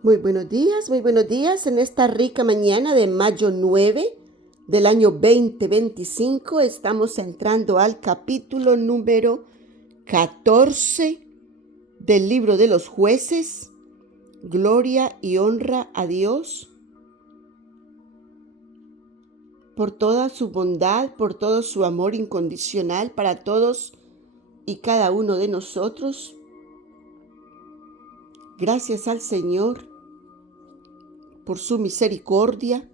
Muy buenos días en esta rica mañana de mayo 9 del año 2025. Estamos entrando al capítulo número 14 del libro de los jueces. Gloria y honra a Dios por toda su bondad, por todo su amor incondicional para todos y cada uno de nosotros. Gracias al Señor por su misericordia.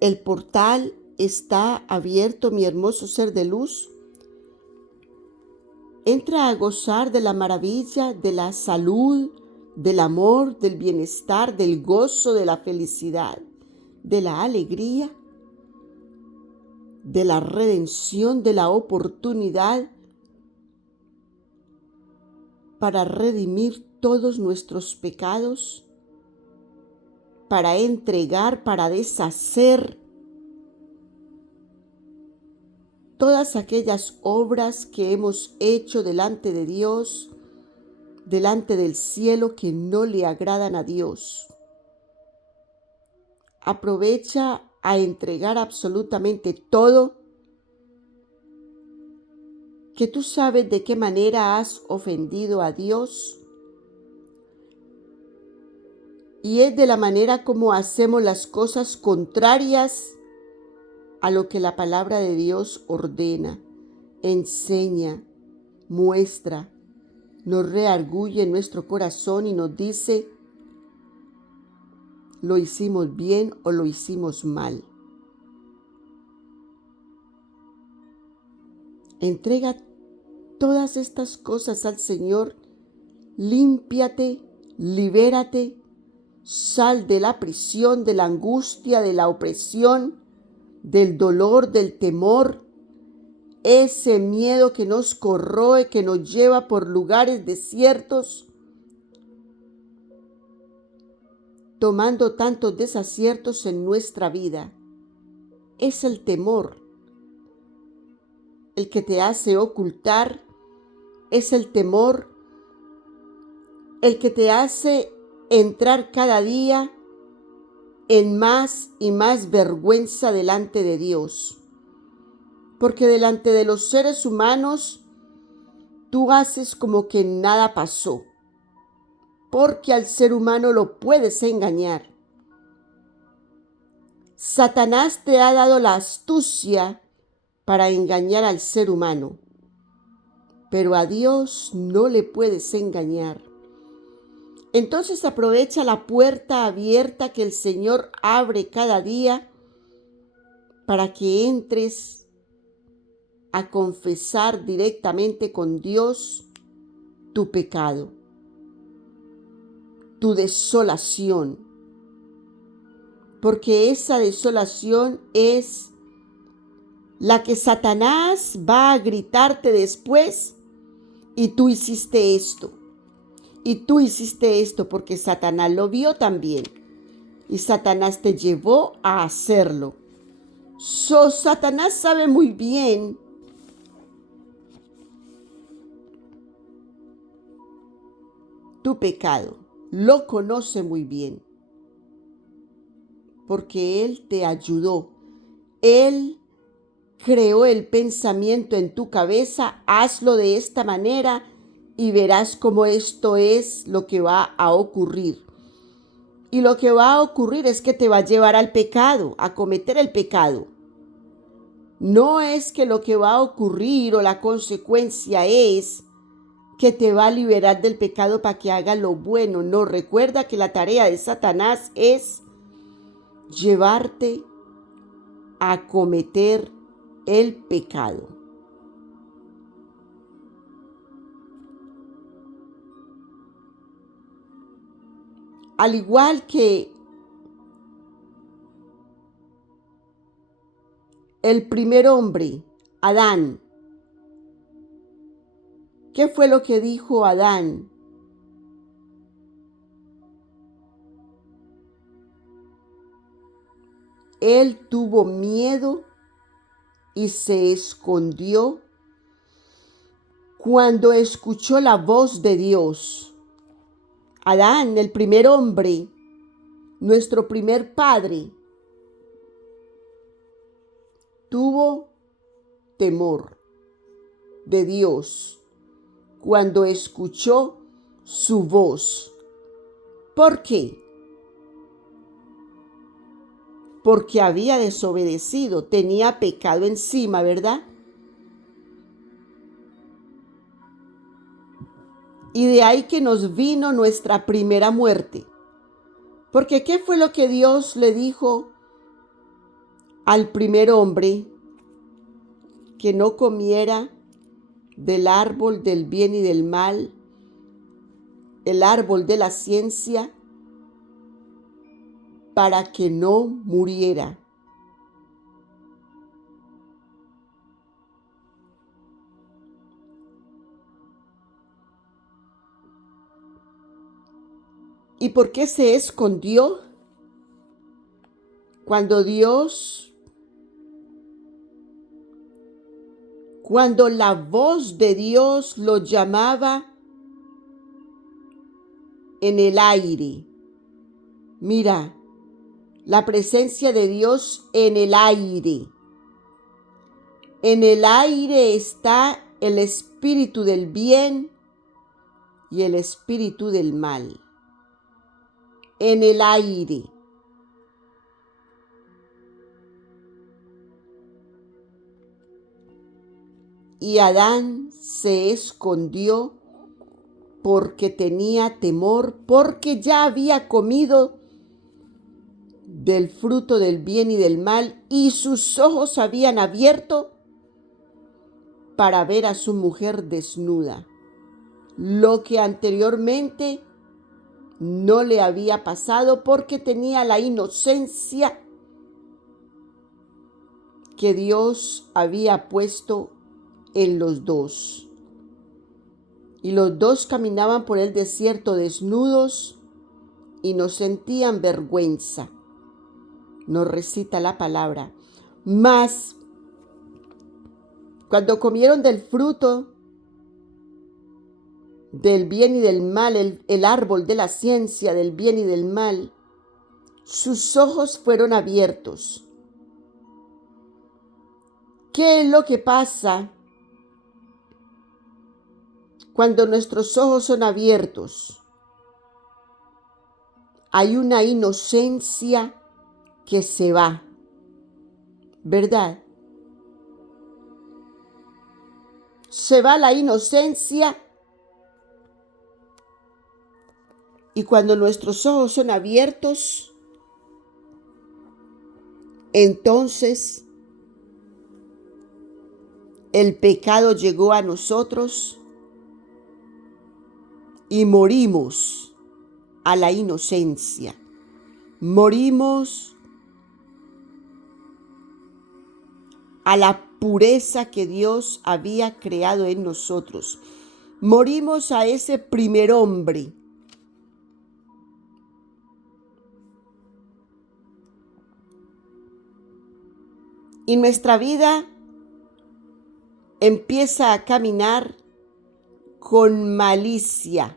El portal está abierto, mi hermoso ser de luz. Entra a gozar de la maravilla, de la salud, del amor, del bienestar, del gozo, de la felicidad, de la alegría, de la redención, de la oportunidad para redimir todos nuestros pecados, para entregar, para deshacer todas aquellas obras que hemos hecho delante de Dios, delante del cielo, que no le agradan a Dios. Aprovecha a entregar absolutamente todo, que tú sabes de qué manera has ofendido a Dios, y es de la manera como hacemos las cosas contrarias a lo que la palabra de Dios ordena, enseña, muestra, nos reargulle en nuestro corazón y nos dice: ¿lo hicimos bien o lo hicimos mal? Entrega todas estas cosas al Señor. Límpiate, libérate, sal de la prisión, de la angustia, de la opresión, del dolor, del temor, ese miedo que nos corroe, que nos lleva por lugares desiertos, tomando tantos desaciertos en nuestra vida. Es el temor el que te hace ocultar, es el temor el que te hace entrar cada día en más y más vergüenza delante de Dios. Porque delante de los seres humanos tú haces como que nada pasó, porque al ser humano lo puedes engañar. Satanás te ha dado la astucia para engañar al ser humano, pero a Dios no le puedes engañar. Entonces aprovecha la puerta abierta que el Señor abre cada día para que entres a confesar directamente con Dios tu pecado, tu desolación, porque esa desolación es la que Satanás va a gritarte después: y tú hiciste esto, y tú hiciste esto, porque Satanás lo vio también, y Satanás te llevó a hacerlo. Satanás sabe muy bien tu pecado, lo conoce muy bien, porque Él te ayudó. Él creó el pensamiento en tu cabeza: hazlo de esta manera y verás cómo esto es lo que va a ocurrir. Y lo que va a ocurrir es que te va a llevar al pecado, a cometer el pecado. No es que lo que va a ocurrir o la consecuencia es que te va a liberar del pecado para que haga lo bueno. No, recuerda que la tarea de Satanás es llevarte a cometer el pecado. Al igual que el primer hombre, Adán. ¿Qué fue lo que dijo Adán? Él tuvo miedo y se escondió cuando escuchó la voz de Dios. Adán, el primer hombre, nuestro primer padre, tuvo temor de Dios cuando escuchó su voz. ¿Por qué? Porque había desobedecido, tenía pecado encima, ¿verdad? Y de ahí que nos vino nuestra primera muerte. Porque ¿qué fue lo que Dios le dijo al primer hombre? Que no comiera del árbol del bien y del mal, el árbol de la ciencia, para que no muriera. ¿Y por qué se escondió? Cuando la voz de Dios lo llamaba en el aire. Mira, la presencia de Dios en el aire. En el aire está el espíritu del bien y el espíritu del mal. En el aire. Y Adán se escondió porque tenía temor, porque ya había comido del fruto del bien y del mal, y sus ojos habían abierto para ver a su mujer desnuda, lo que anteriormente no le había pasado porque tenía la inocencia que Dios había puesto en los dos. Y los dos caminaban por el desierto desnudos y no sentían vergüenza. Nos recita la palabra. Mas cuando comieron del fruto del bien y del mal, el árbol de la ciencia del bien y del mal, sus ojos fueron abiertos. ¿Qué es lo que pasa cuando nuestros ojos son abiertos? Hay una inocencia que se va, ¿verdad? Se va la inocencia y cuando nuestros ojos son abiertos, entonces el pecado llegó a nosotros y morimos a la inocencia. Morimos a la pureza que Dios había creado en nosotros. Morimos a ese primer hombre. Y nuestra vida empieza a caminar con malicia,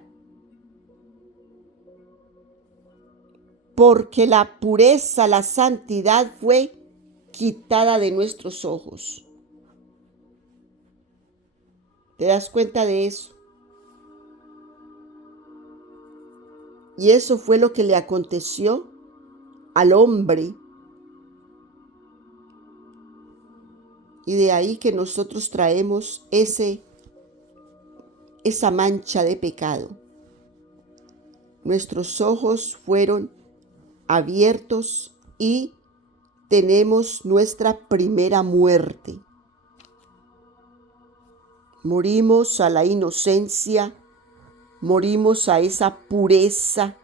porque la pureza, la santidad fue quitada de nuestros ojos. ¿Te das cuenta de eso? Y eso fue lo que le aconteció al hombre. Y de ahí que nosotros traemos esa mancha de pecado. Nuestros ojos fueron abiertos y tenemos nuestra primera muerte. Morimos a la inocencia, morimos a esa pureza,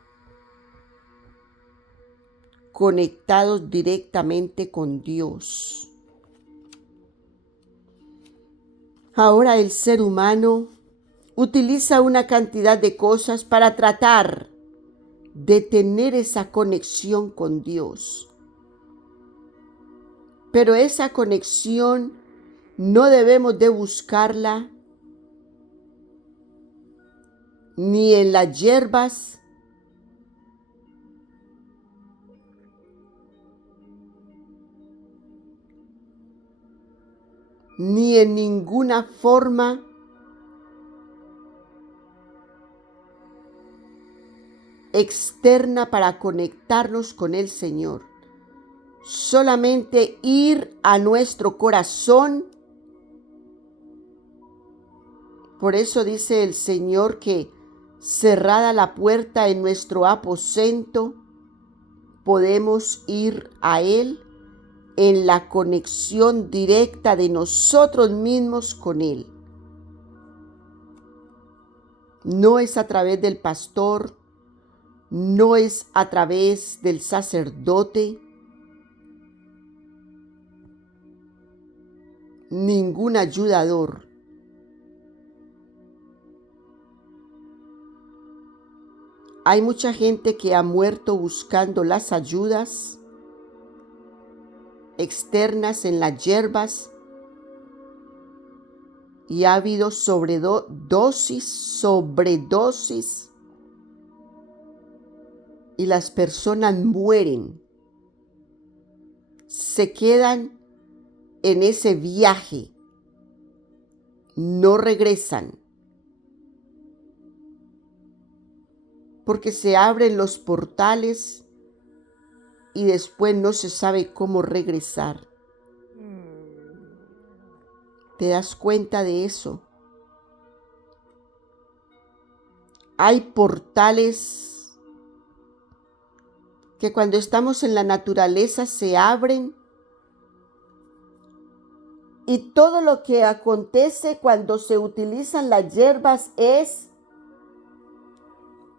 conectados directamente con Dios. Ahora el ser humano utiliza una cantidad de cosas para tratar de tener esa conexión con Dios. Pero esa conexión no debemos de buscarla ni en las hierbas, ni en ninguna forma externa para conectarnos con el Señor. Solamente ir a nuestro corazón. Por eso dice el Señor que cerrada la puerta en nuestro aposento, podemos ir a Él en la conexión directa de nosotros mismos con Él. No es a través del pastor, no es a través del sacerdote, ningún ayudador. Hay mucha gente que ha muerto buscando las ayudas externas en las hierbas y ha habido sobredosis y las personas mueren. Se quedan en ese viaje, no regresan, porque se abren los portales y después no se sabe cómo regresar. ¿Te das cuenta de eso? Hay portales que cuando estamos en la naturaleza se abren y todo lo que acontece cuando se utilizan las hierbas es: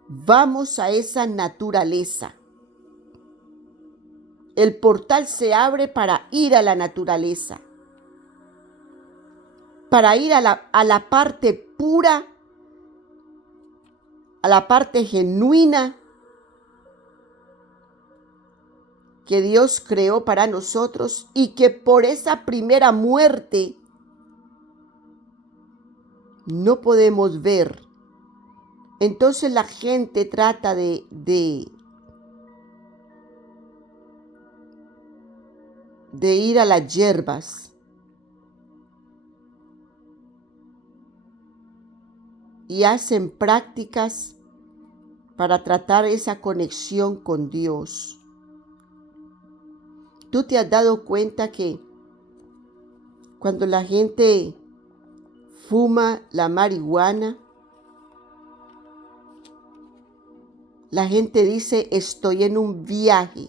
vamos a esa naturaleza. El portal se abre para ir a la naturaleza, para ir a la parte pura, a la parte genuina que Dios creó para nosotros y que por esa primera muerte no podemos ver. Entonces la gente trata de ir a las hierbas y hacen prácticas para tratar esa conexión con Dios. ¿Tú te has dado cuenta que cuando la gente fuma la marihuana, la gente dice: estoy en un viaje?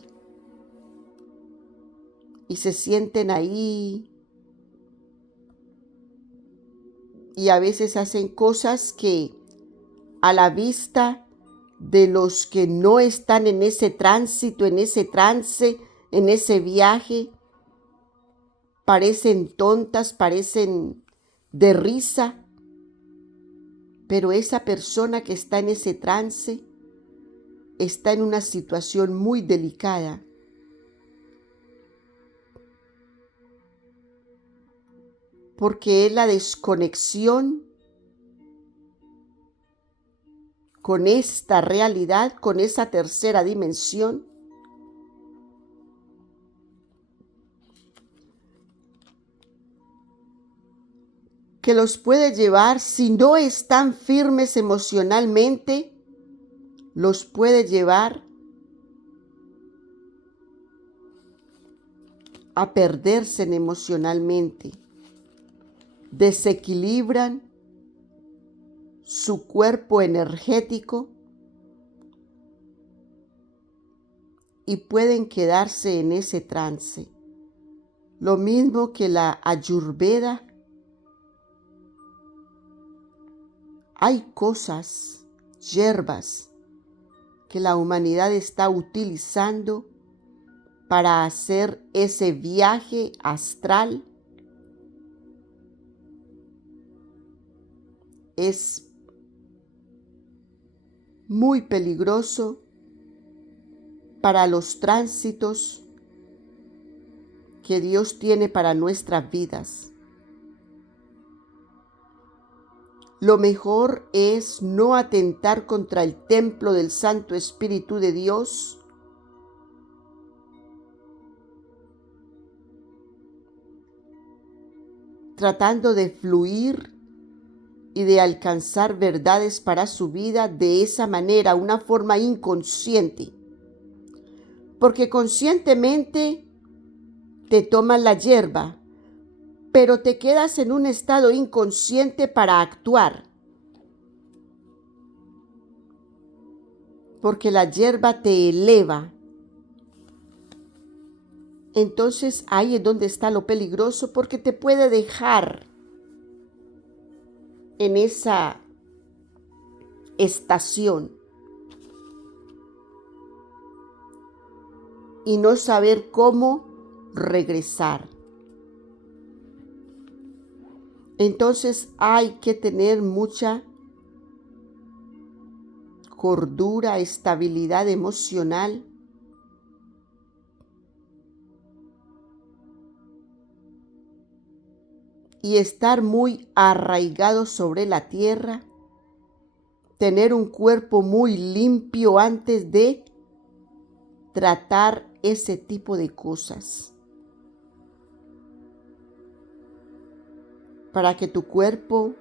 Y se sienten ahí y a veces hacen cosas que a la vista de los que no están en ese tránsito, en ese trance, en ese viaje, parecen tontas, parecen de risa, pero esa persona que está en ese trance está en una situación muy delicada. Porque es la desconexión con esta realidad, con esa tercera dimensión, que los puede llevar, si no están firmes emocionalmente, los puede llevar a perderse emocionalmente. Desequilibran su cuerpo energético y pueden quedarse en ese trance. Lo mismo que la Ayurveda. Hay cosas, hierbas, que la humanidad está utilizando para hacer ese viaje astral. Es muy peligroso para los tránsitos que Dios tiene para nuestras vidas. Lo mejor es no atentar contra el templo del Santo Espíritu de Dios, tratando de fluir y de alcanzar verdades para su vida de esa manera, una forma inconsciente. Porque conscientemente te tomas la hierba, pero te quedas en un estado inconsciente para actuar. Porque la hierba te eleva. Entonces ahí es donde está lo peligroso, porque te puede dejar en esa estación y no saber cómo regresar. Entonces hay que tener mucha cordura, estabilidad emocional, y estar muy arraigado sobre la tierra, tener un cuerpo muy limpio antes de tratar ese tipo de cosas, para que tu cuerpo,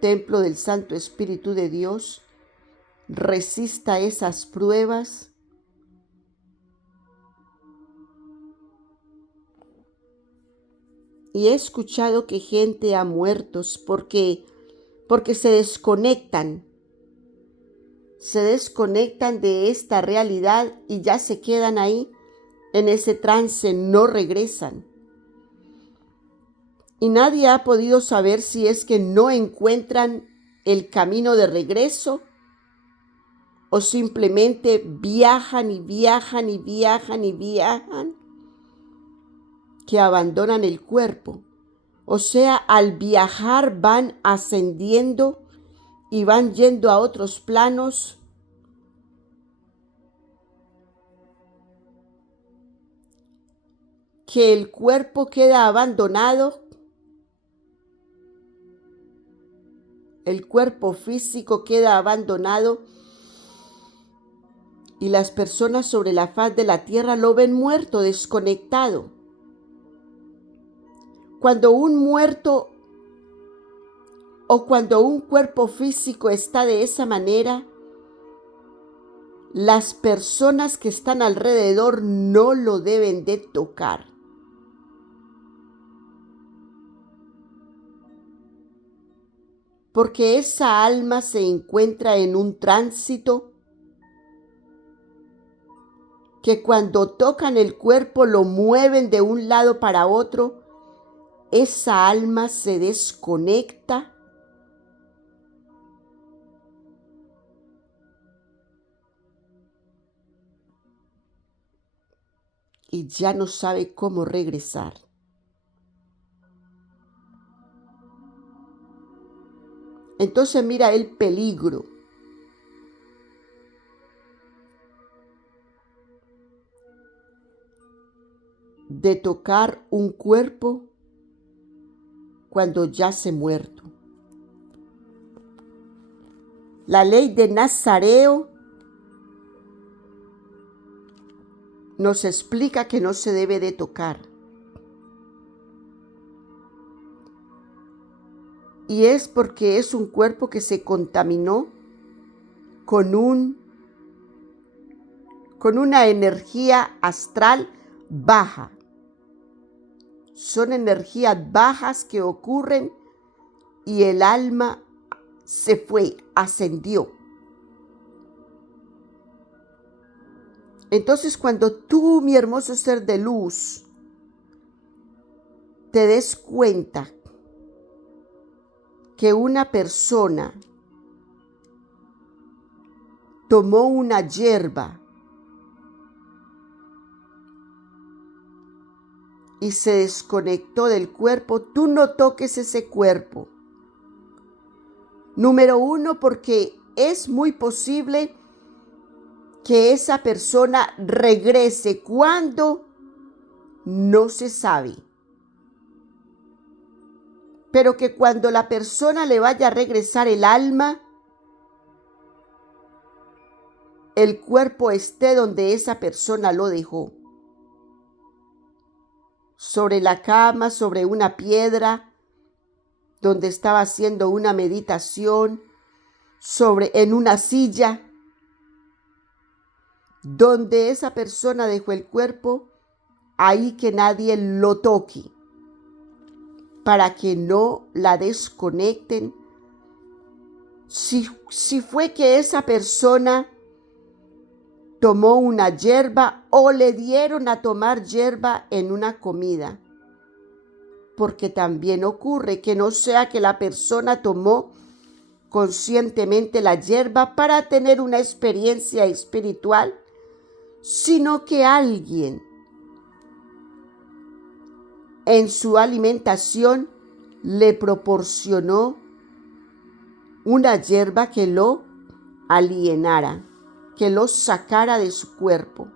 templo del Santo Espíritu de Dios, resista esas pruebas y he escuchado que gente ha muerto porque se desconectan de esta realidad y ya se quedan ahí en ese trance, no regresan. Y nadie ha podido saber si es que no encuentran el camino de regreso o simplemente viajan y viajan y viajan y viajan, que abandonan el cuerpo. O sea, al viajar van ascendiendo y van yendo a otros planos que el cuerpo queda abandonado, el cuerpo físico queda abandonado y las personas sobre la faz de la tierra lo ven muerto, desconectado. Cuando un muerto o cuando un cuerpo físico está de esa manera, las personas que están alrededor no lo deben de tocar. Porque esa alma se encuentra en un tránsito que cuando tocan el cuerpo, lo mueven de un lado para otro, esa alma se desconecta y ya no sabe cómo regresar. Entonces mira el peligro. De tocar un cuerpo cuando yace muerto. La ley de Nazareo nos explica que no se debe de tocar. Y es porque es un cuerpo que se contaminó con una energía astral baja. Son energías bajas que ocurren y el alma se fue, ascendió. Entonces, cuando tú, mi hermoso ser de luz, te des cuenta que una persona tomó una hierba y se desconectó del cuerpo, tú no toques ese cuerpo. Número uno, porque es muy posible que esa persona regrese. ¿Cuándo? No se sabe. Pero que cuando la persona le vaya a regresar el alma, el cuerpo esté donde esa persona lo dejó. Sobre la cama, sobre una piedra, donde estaba haciendo una meditación en una silla, donde esa persona dejó el cuerpo, ahí que nadie lo toque, para que no la desconecten. Si fue que esa persona tomó una hierba o le dieron a tomar hierba en una comida, porque también ocurre que no sea que la persona tomó conscientemente la hierba para tener una experiencia espiritual, sino que alguien en su alimentación le proporcionó una hierba que lo alienara, que lo sacara de su cuerpo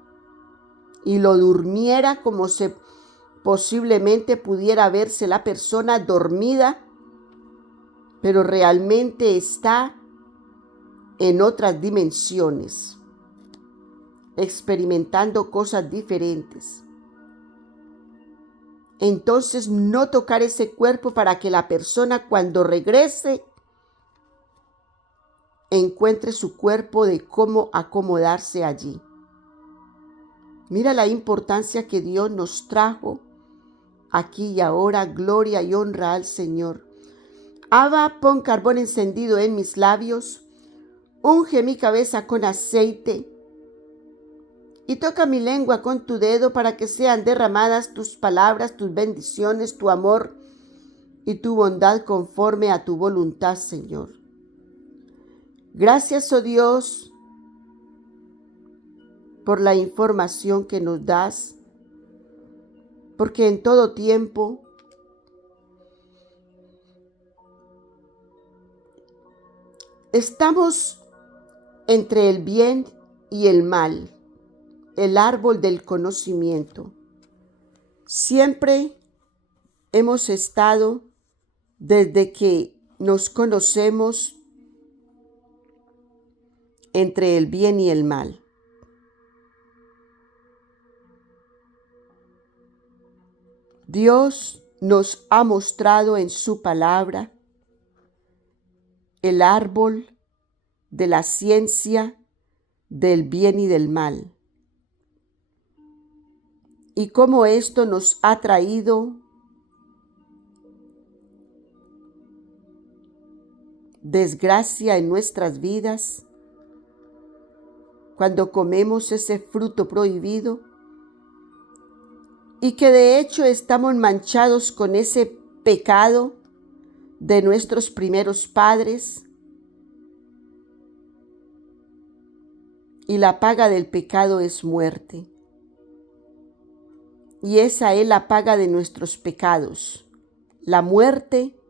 y lo durmiera como posiblemente pudiera verse la persona dormida, pero realmente está en otras dimensiones, experimentando cosas diferentes. Entonces, no tocar ese cuerpo para que la persona cuando regrese encuentre su cuerpo de cómo acomodarse allí. Mira la importancia que Dios nos trajo aquí y ahora. Gloria y honra al Señor. Abba, pon carbón encendido en mis labios, unge mi cabeza con aceite y toca mi lengua con tu dedo para que sean derramadas tus palabras, tus bendiciones, tu amor y tu bondad conforme a tu voluntad, Señor. Gracias, oh Dios, por la información que nos das, porque en todo tiempo estamos entre el bien y el mal, el árbol del conocimiento. Siempre hemos estado, desde que nos conocemos, entre el bien y el mal. Dios nos ha mostrado en su palabra el árbol de la ciencia del bien y del mal, y cómo esto nos ha traído desgracia en nuestras vidas cuando comemos ese fruto prohibido, y que de hecho estamos manchados con ese pecado de nuestros primeros padres, y la paga del pecado es muerte. Y esa es la paga de nuestros pecados, la muerte,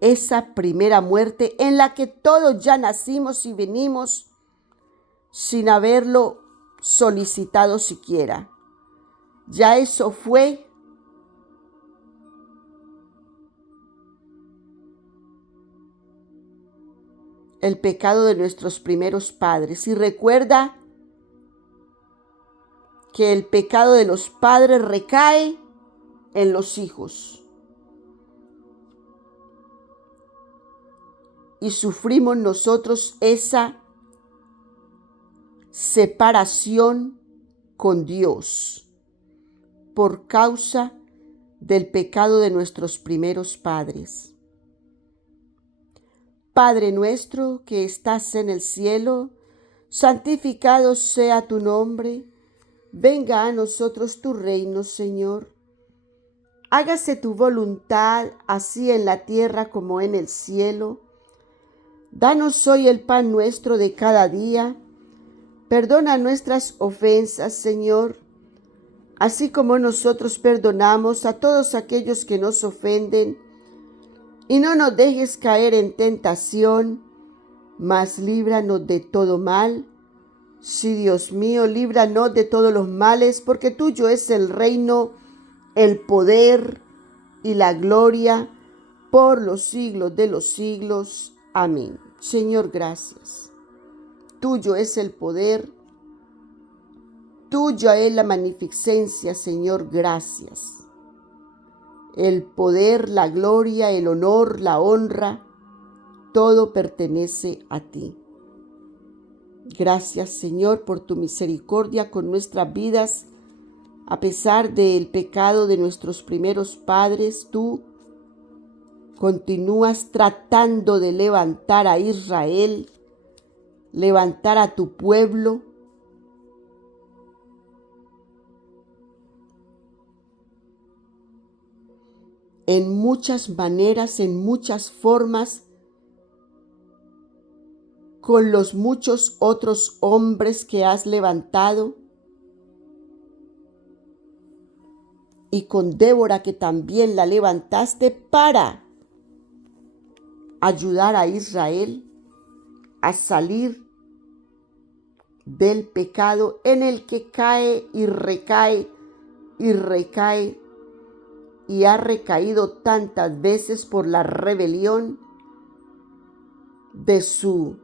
esa primera muerte en la que todos ya nacimos y venimos sin haberlo solicitado siquiera. Ya eso fue el pecado de nuestros primeros padres. Y recuerda que el pecado de los padres recae en los hijos. Y sufrimos nosotros esa separación con Dios por causa del pecado de nuestros primeros padres. Padre nuestro que estás en el cielo, santificado sea tu nombre. Venga a nosotros tu reino, Señor. Hágase tu voluntad, así en la tierra como en el cielo. Danos hoy el pan nuestro de cada día. Perdona nuestras ofensas, Señor, así como nosotros perdonamos a todos aquellos que nos ofenden. Y no nos dejes caer en tentación, mas líbranos de todo mal. Sí, Dios mío, líbranos de todos los males, porque tuyo es el reino, el poder y la gloria por los siglos de los siglos. Amén. Señor, gracias. Tuyo es el poder, tuya es la magnificencia, Señor, gracias. El poder, la gloria, el honor, la honra, todo pertenece a ti. Gracias, Señor, por tu misericordia con nuestras vidas. A pesar del pecado de nuestros primeros padres, tú continúas tratando de levantar a Israel, levantar a tu pueblo. En muchas maneras, en muchas formas, con los muchos otros hombres que has levantado, y con Débora, que también la levantaste para ayudar a Israel a salir del pecado en el que cae y recae y recae, y ha recaído tantas veces por la rebelión de su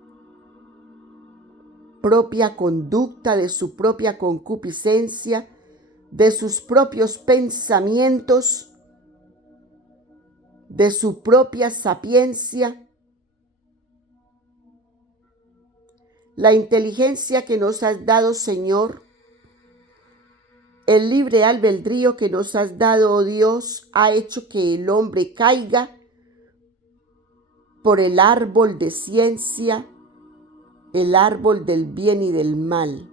propia conducta, de su propia concupiscencia, de sus propios pensamientos, de su propia sapiencia. La inteligencia que nos has dado, Señor, el libre albedrío que nos has dado, oh Dios, ha hecho que el hombre caiga por el árbol de ciencia, el árbol del bien y del mal.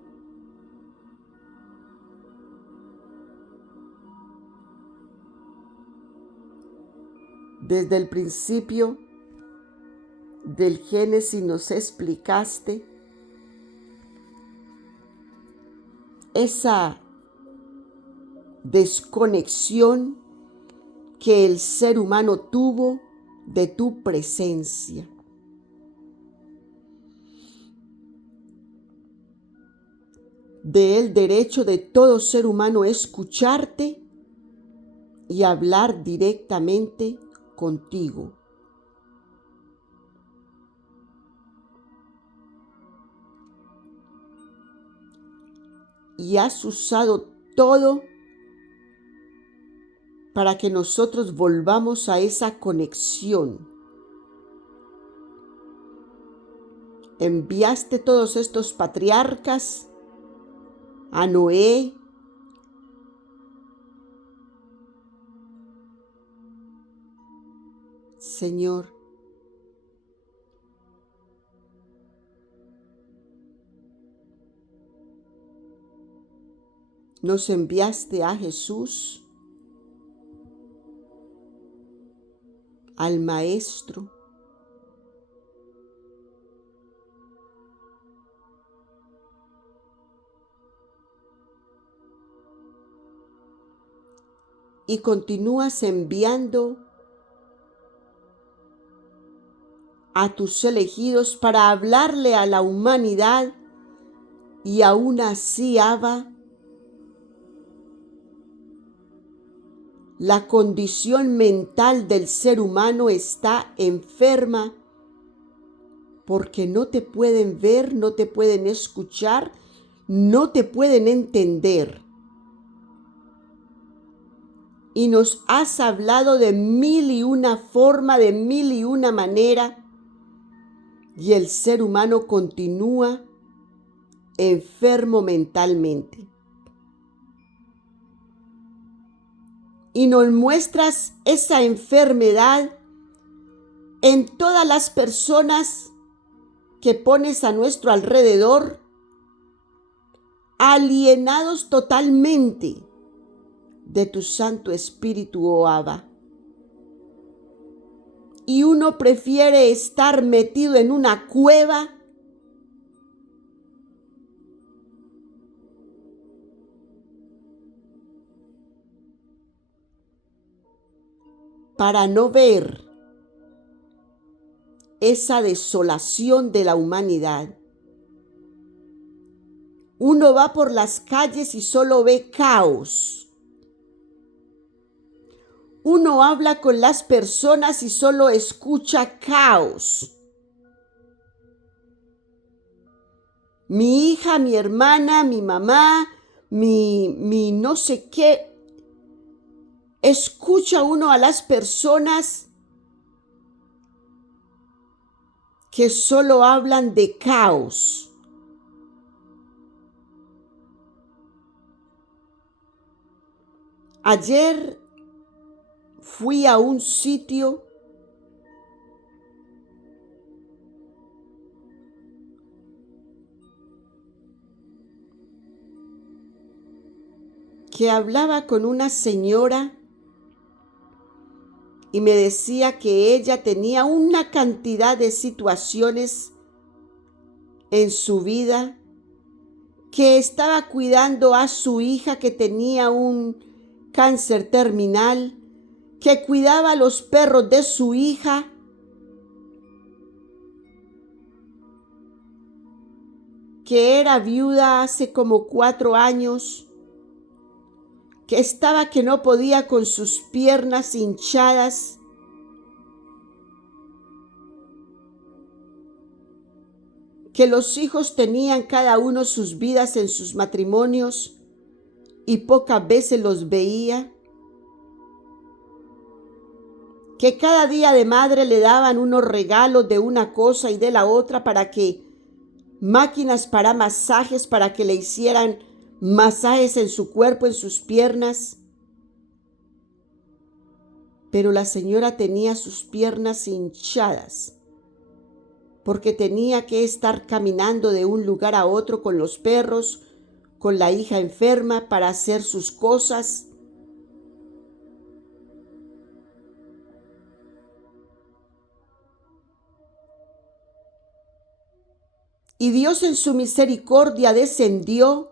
Desde el principio del Génesis nos explicaste esa desconexión que el ser humano tuvo de tu presencia. Del derecho de todo ser humano escucharte y hablar directamente contigo. Y has usado todo para que nosotros volvamos a esa conexión. Enviaste todos estos patriarcas a Noé, Señor, nos enviaste a Jesús, al Maestro, y continúas enviando a tus elegidos para hablarle a la humanidad, y aún así, Abba, la condición mental del ser humano está enferma porque no te pueden ver, no te pueden escuchar, no te pueden entender. Y nos has hablado de mil y una forma, de mil y una manera, y el ser humano continúa enfermo mentalmente. Y nos muestras esa enfermedad en todas las personas que pones a nuestro alrededor, alienados totalmente de tu Santo Espíritu, oh Abba. Y uno prefiere estar metido en una cueva para no ver esa desolación de la humanidad. Uno va por las calles y solo ve caos. Uno habla con las personas y solo escucha caos. Mi hija, mi hermana, mi mamá, mi no sé qué, Escucha uno a las personas que solo hablan de caos. Ayer fui a un sitio que hablaba con una señora y me decía que ella tenía una cantidad de situaciones en su vida, que estaba cuidando a su hija que tenía un cáncer terminal, que cuidaba a los perros de su hija, que era viuda hace como 4 años, que estaba que no podía con sus piernas hinchadas, que los hijos tenían cada uno sus vidas en sus matrimonios y pocas veces los veía, que cada día de madre le daban unos regalos de una cosa y de la otra, para que máquinas para masajes, para que le hicieran masajes en su cuerpo, en sus piernas. Pero la señora tenía sus piernas hinchadas porque tenía que estar caminando de un lugar a otro con los perros, con la hija enferma, para hacer sus cosas. Y Dios en su misericordia descendió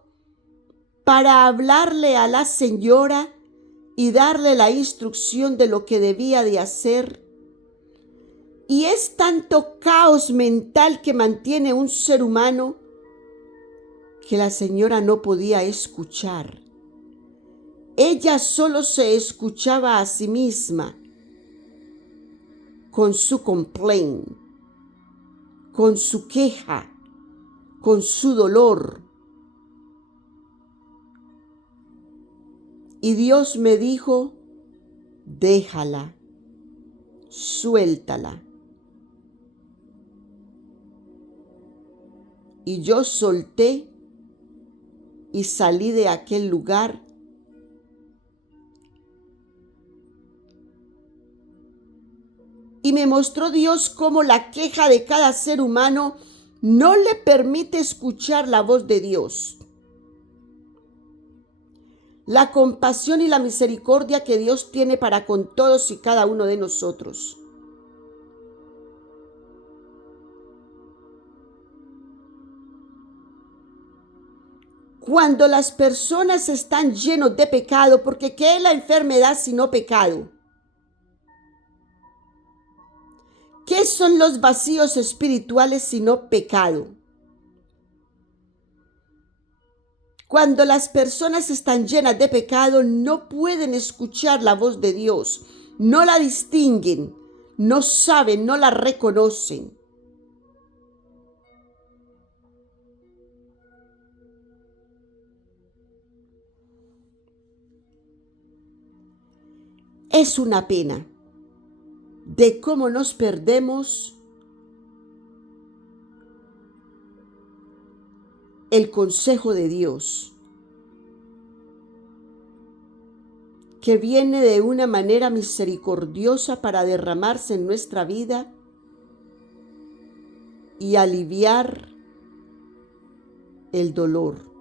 para hablarle a la señora y darle la instrucción de lo que debía de hacer. Y es tanto caos mental que mantiene un ser humano que la señora no podía escuchar. Ella solo se escuchaba a sí misma con su complaint, con su queja, con su dolor. Y Dios me dijo: déjala, suéltala. Y yo solté y salí de aquel lugar. Y me mostró Dios cómo la queja de cada ser humano no le permite escuchar la voz de Dios. La compasión y la misericordia que Dios tiene para con todos y cada uno de nosotros. Cuando las personas están llenos de pecado, porque ¿qué es la enfermedad sino pecado? ¿Qué son los vacíos espirituales sino pecado? Cuando las personas están llenas de pecado, no pueden escuchar la voz de Dios, no la distinguen, no saben, no la reconocen. Es una pena de cómo nos perdemos el consejo de Dios, que viene de una manera misericordiosa para derramarse en nuestra vida y aliviar el dolor,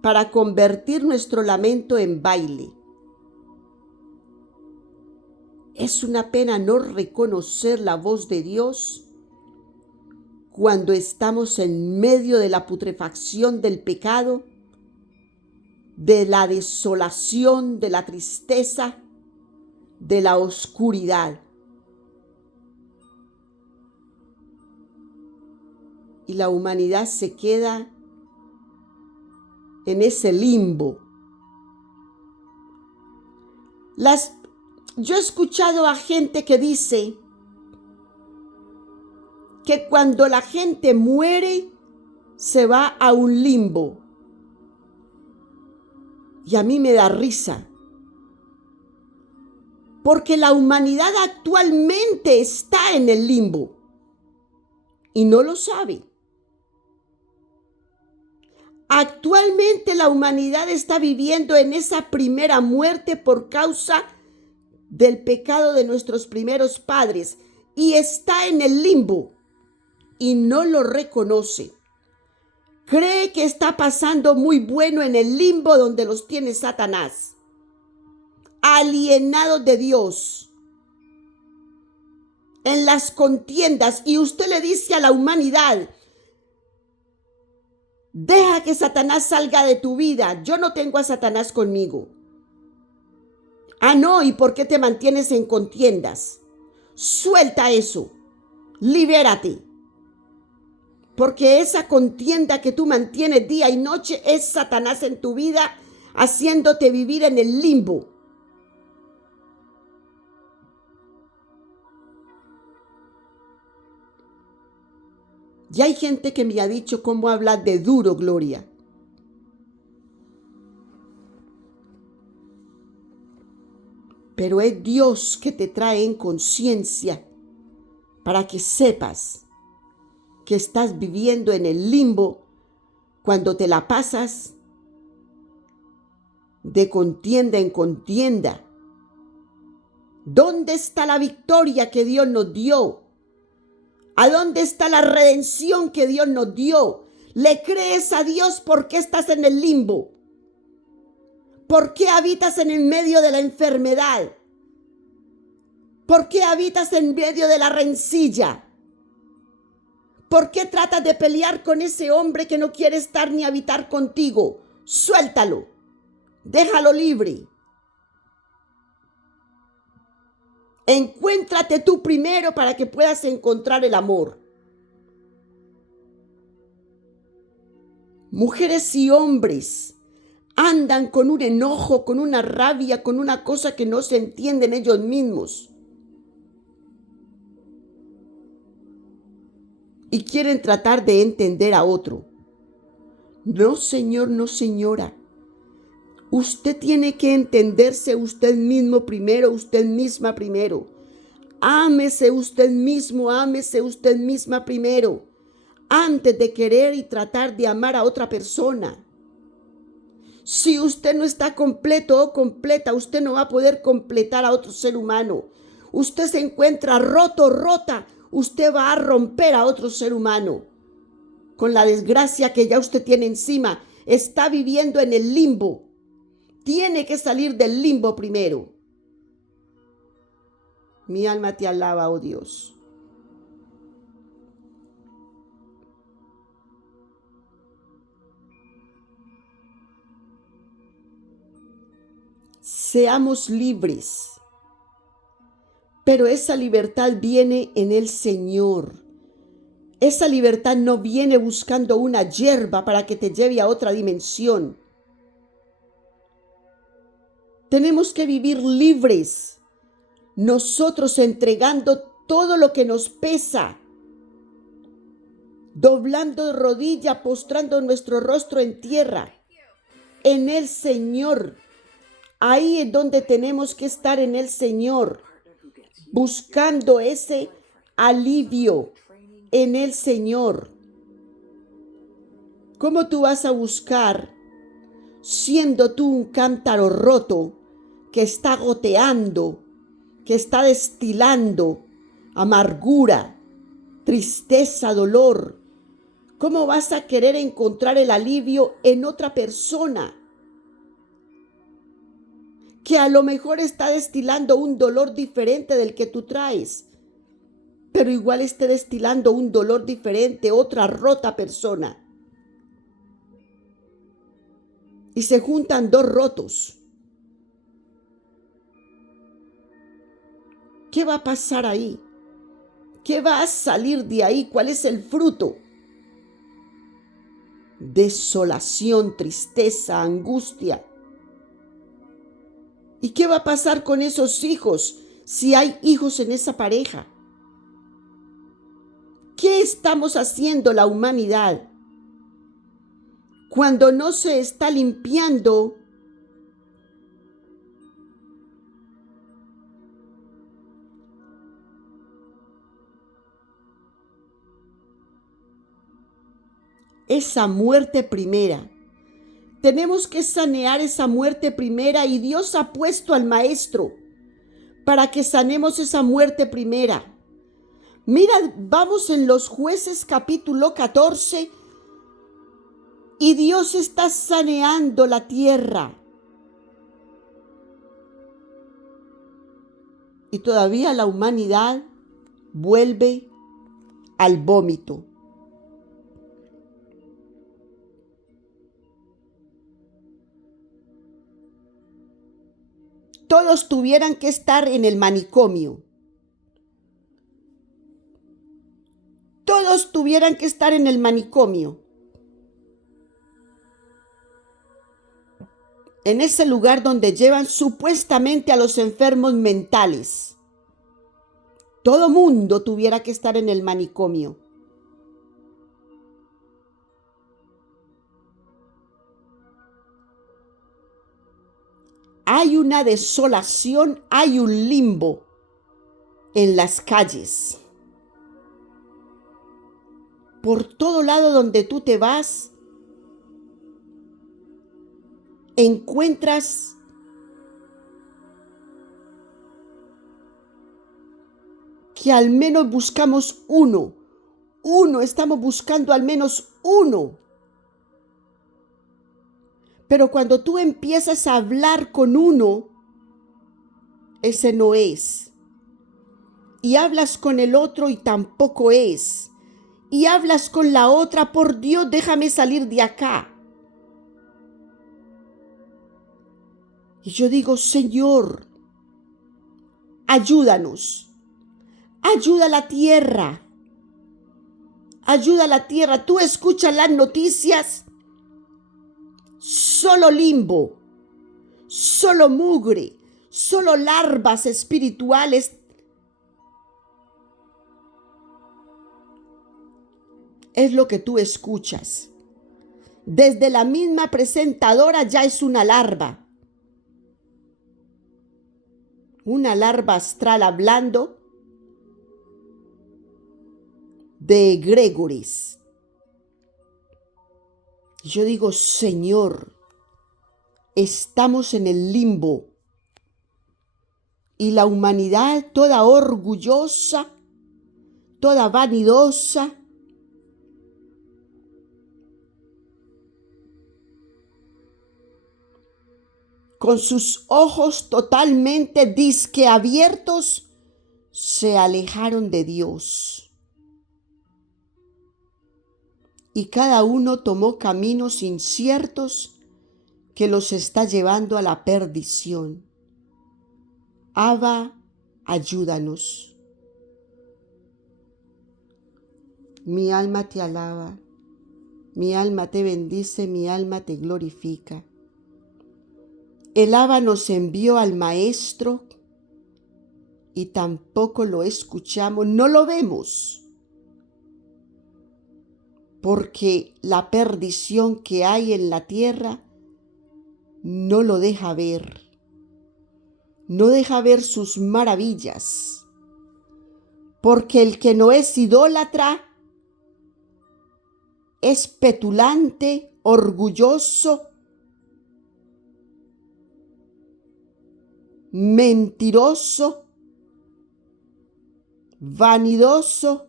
para convertir nuestro lamento en baile. Es una pena no reconocer la voz de Dios cuando estamos en medio de la putrefacción del pecado, de la desolación, de la tristeza, de la oscuridad. Y la humanidad se queda en ese limbo. Yo he escuchado a gente que dice que cuando la gente muere se va a un limbo. Y a mí me da risa, porque la humanidad actualmente está en el limbo y no lo sabe. Actualmente la humanidad está viviendo en esa primera muerte por causa del pecado de nuestros primeros padres y está en el limbo y no lo reconoce. Cree que está pasando muy bueno en el limbo donde los tiene Satanás, alienados de Dios, en las contiendas. Y usted le dice a la humanidad: deja que Satanás salga de tu vida, yo no tengo a Satanás conmigo. Ah, no, ¿y por qué te mantienes en contiendas? Suelta eso, libérate. Porque esa contienda que tú mantienes día y noche es Satanás en tu vida, haciéndote vivir en el limbo. Y hay gente que me ha dicho cómo habla de duro, Gloria. Pero es Dios que te trae en conciencia para que sepas que estás viviendo en el limbo cuando te la pasas de contienda en contienda. ¿Dónde está la victoria que Dios nos dio? ¿A dónde está la redención que Dios nos dio? ¿Le crees a Dios? ¿Por qué estás en el limbo? ¿Por qué habitas en el medio de la enfermedad? ¿Por qué habitas en medio de la rencilla? ¿Por qué tratas de pelear con ese hombre que no quiere estar ni habitar contigo? Suéltalo, déjalo libre. Encuéntrate tú primero para que puedas encontrar el amor. Mujeres y hombres andan con un enojo, con una rabia, con una cosa que no se entienden ellos mismos. Y quieren tratar de entender a otro. No, señor, no, señora. Usted tiene que entenderse usted mismo primero, usted misma primero. Ámese usted mismo, ámese usted misma primero, antes de querer y tratar de amar a otra persona. Si usted no está completo o completa, usted no va a poder completar a otro ser humano. Usted se encuentra roto, rota, usted va a romper a otro ser humano. Con la desgracia que ya usted tiene encima, está viviendo en el limbo. Tiene que salir del limbo primero. Mi alma te alaba, oh Dios. Seamos libres, pero esa libertad viene en el Señor. Esa libertad no viene buscando una hierba para que te lleve a otra dimensión. Tenemos que vivir libres, nosotros entregando todo lo que nos pesa, doblando rodilla, postrando nuestro rostro en tierra, en el Señor. Ahí es donde tenemos que estar, en el Señor, buscando ese alivio en el Señor. ¿Cómo tú vas a buscar siendo tú un cántaro roto que está goteando, que está destilando amargura, tristeza, dolor? ¿Cómo vas a querer encontrar el alivio en otra persona que a lo mejor está destilando un dolor diferente del que tú traes, pero igual esté destilando un dolor diferente, otra rota persona? Y se juntan dos rotos. ¿Qué va a pasar ahí? ¿Qué va a salir de ahí? ¿Cuál es el fruto? Desolación, tristeza, angustia. ¿Y qué va a pasar con esos hijos si hay hijos en esa pareja? ¿Qué estamos haciendo la humanidad cuando no se está limpiando esa muerte primera. Tenemos que sanear esa muerte primera y Dios ha puesto al maestro para que sanemos esa muerte primera. Mira, vamos en los Jueces capítulo 14 y Dios está saneando la tierra. Y todavía la humanidad vuelve al vómito. Todos tuvieran que estar en el manicomio. Todos tuvieran que estar en el manicomio. En ese lugar donde llevan supuestamente a los enfermos mentales. Todo mundo tuviera que estar en el manicomio. Hay una desolación, hay un limbo en las calles. Por todo lado donde tú te vas, encuentras que al menos buscamos uno, estamos buscando al menos uno. Pero cuando tú empiezas a hablar con uno, ese no es. Y hablas con el otro y tampoco es. Y hablas con la otra, por Dios, déjame salir de acá. Y yo digo, Señor, ayúdanos. Ayuda a la tierra. Ayuda a la tierra. Tú escuchas las noticias. Solo limbo, solo mugre, solo larvas espirituales. Es lo que tú escuchas. Desde la misma presentadora ya es una larva. Una larva astral hablando de egregoris. Yo digo, Señor, estamos en el limbo y la humanidad toda orgullosa, toda vanidosa, con sus ojos totalmente disque abiertos, se alejaron de Dios. Y cada uno tomó caminos inciertos que los está llevando a la perdición. Abba, ayúdanos. Mi alma te alaba, mi alma te bendice, mi alma te glorifica. El Abba nos envió al Maestro y tampoco lo escuchamos, no lo vemos. Porque la perdición que hay en la tierra no lo deja ver. No deja ver sus maravillas. Porque el que no es idólatra, es petulante, orgulloso, mentiroso, vanidoso,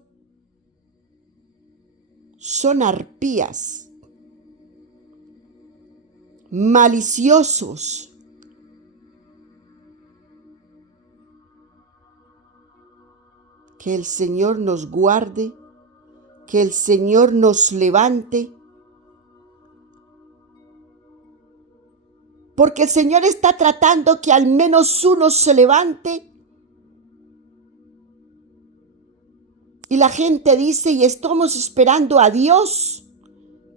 son arpías, maliciosos. Que el Señor nos guarde, que el Señor nos levante, porque el Señor está tratando que al menos uno se levante. Y la gente dice, y estamos esperando a Dios,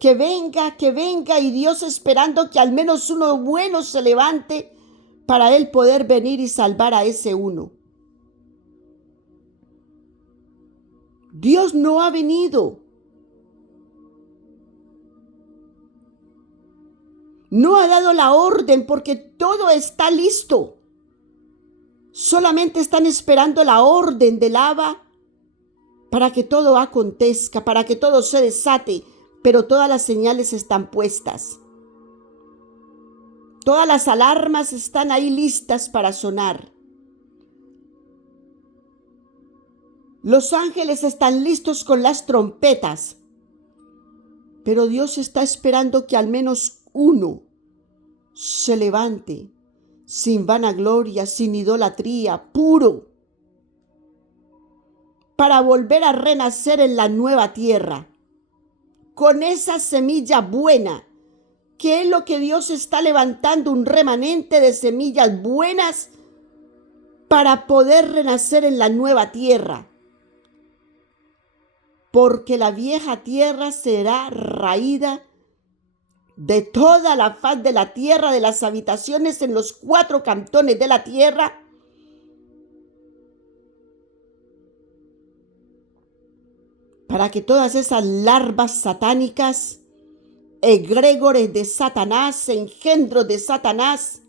que venga, y Dios esperando que al menos uno bueno se levante para Él poder venir y salvar a ese uno. Dios no ha venido. No ha dado la orden porque todo está listo. Solamente están esperando la orden del Abba para que todo acontezca, para que todo se desate, pero todas las señales están puestas. Todas las alarmas están ahí listas para sonar. Los ángeles están listos con las trompetas, pero Dios está esperando que al menos uno se levante sin vanagloria, sin idolatría, puro, para volver a renacer en la nueva tierra, con esa semilla buena, que es lo que Dios está levantando, un remanente de semillas buenas para poder renacer en la nueva tierra. Porque la vieja tierra será raída de toda la faz de la tierra, de las habitaciones en los 4 cantones de la tierra, para que todas esas larvas satánicas, egregores de Satanás, engendros de Satanás,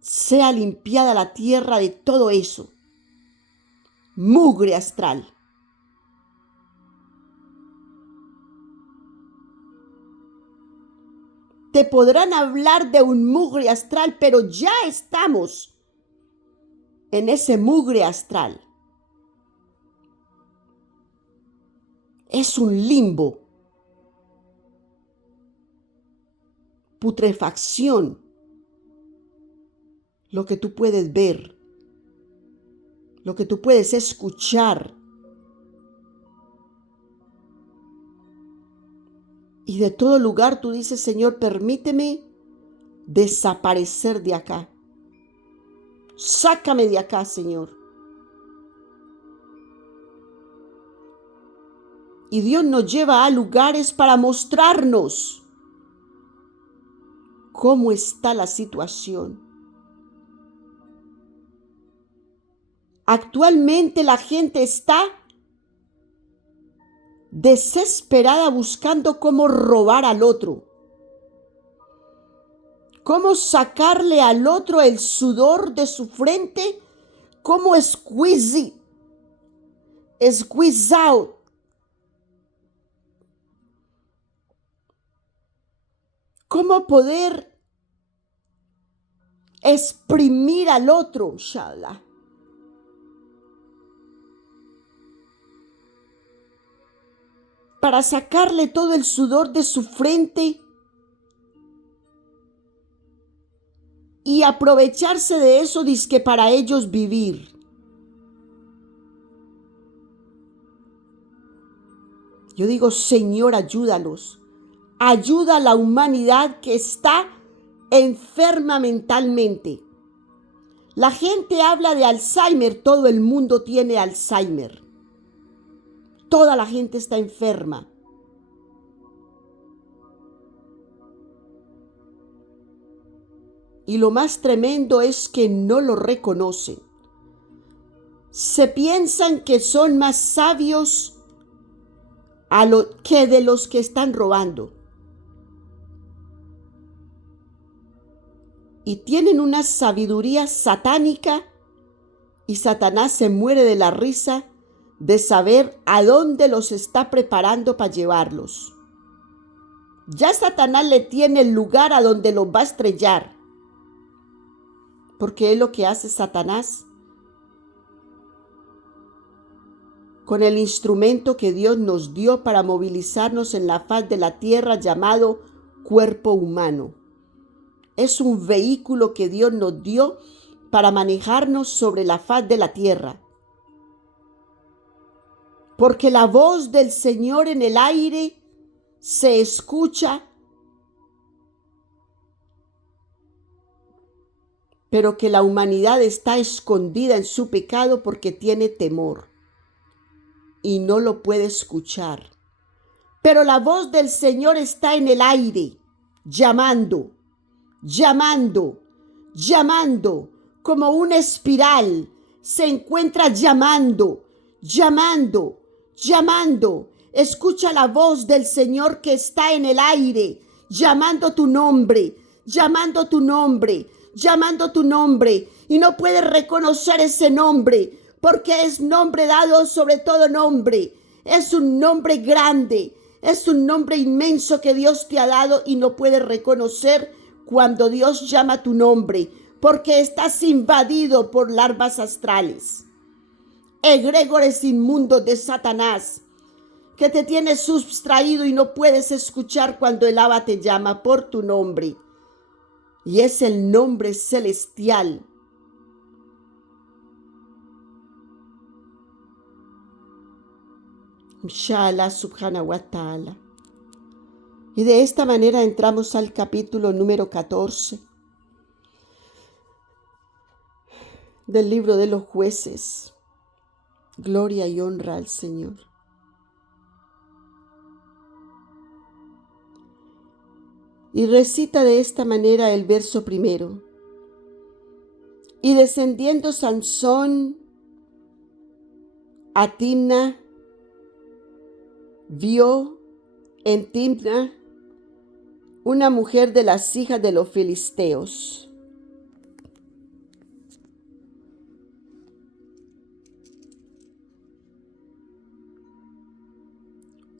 sea limpiada la tierra de todo eso, mugre astral. Te podrán hablar de un mugre astral, pero ya estamos en ese mugre astral. Es un limbo, putrefacción, lo que tú puedes ver, lo que tú puedes escuchar. Y de todo lugar tú dices, Señor, permíteme desaparecer de acá. Sácame de acá, Señor. Y Dios nos lleva a lugares para mostrarnos cómo está la situación. Actualmente la gente está desesperada buscando cómo robar al otro, cómo sacarle al otro el sudor de su frente, cómo squeeze out, cómo poder exprimir al otro, inshallah. Para sacarle todo el sudor de su frente y aprovecharse de eso, dizque para ellos vivir. Yo digo, Señor, ayúdalos. Ayuda a la humanidad que está enferma mentalmente. La gente habla de Alzheimer, todo el mundo tiene Alzheimer. Toda la gente está enferma. Y lo más tremendo es que no lo reconocen. Se piensan que son más sabios que de los que están robando. Y tienen una sabiduría satánica y Satanás se muere de la risa de saber a dónde los está preparando para llevarlos. Ya Satanás le tiene el lugar a donde los va a estrellar. Porque es lo que hace Satanás con el instrumento que Dios nos dio para movilizarnos en la faz de la tierra llamado cuerpo humano. Es un vehículo que Dios nos dio para manejarnos sobre la faz de la tierra. Porque la voz del Señor en el aire se escucha, pero que la humanidad está escondida en su pecado porque tiene temor y no lo puede escuchar. Pero la voz del Señor está en el aire, llamando, llamando, llamando, como una espiral. Se encuentra llamando, llamando, llamando. Escucha la voz del Señor que está en el aire, llamando tu nombre, llamando tu nombre, llamando tu nombre. Y no puedes reconocer ese nombre, porque es nombre dado sobre todo nombre. Es un nombre grande, es un nombre inmenso que Dios te ha dado y no puedes reconocer cuando Dios llama tu nombre, porque estás invadido por larvas astrales, egregores inmundos de Satanás, que te tienes sustraído y no puedes escuchar cuando el Abba te llama por tu nombre. Y es el nombre celestial. Inshallah subhanahu wa ta'ala. Y de esta manera entramos al capítulo número 14 del libro de los jueces. Gloria y honra al Señor. Y recita de esta manera el verso primero. Y descendiendo Sansón a Timna, vio en Timna una mujer de las hijas de los filisteos.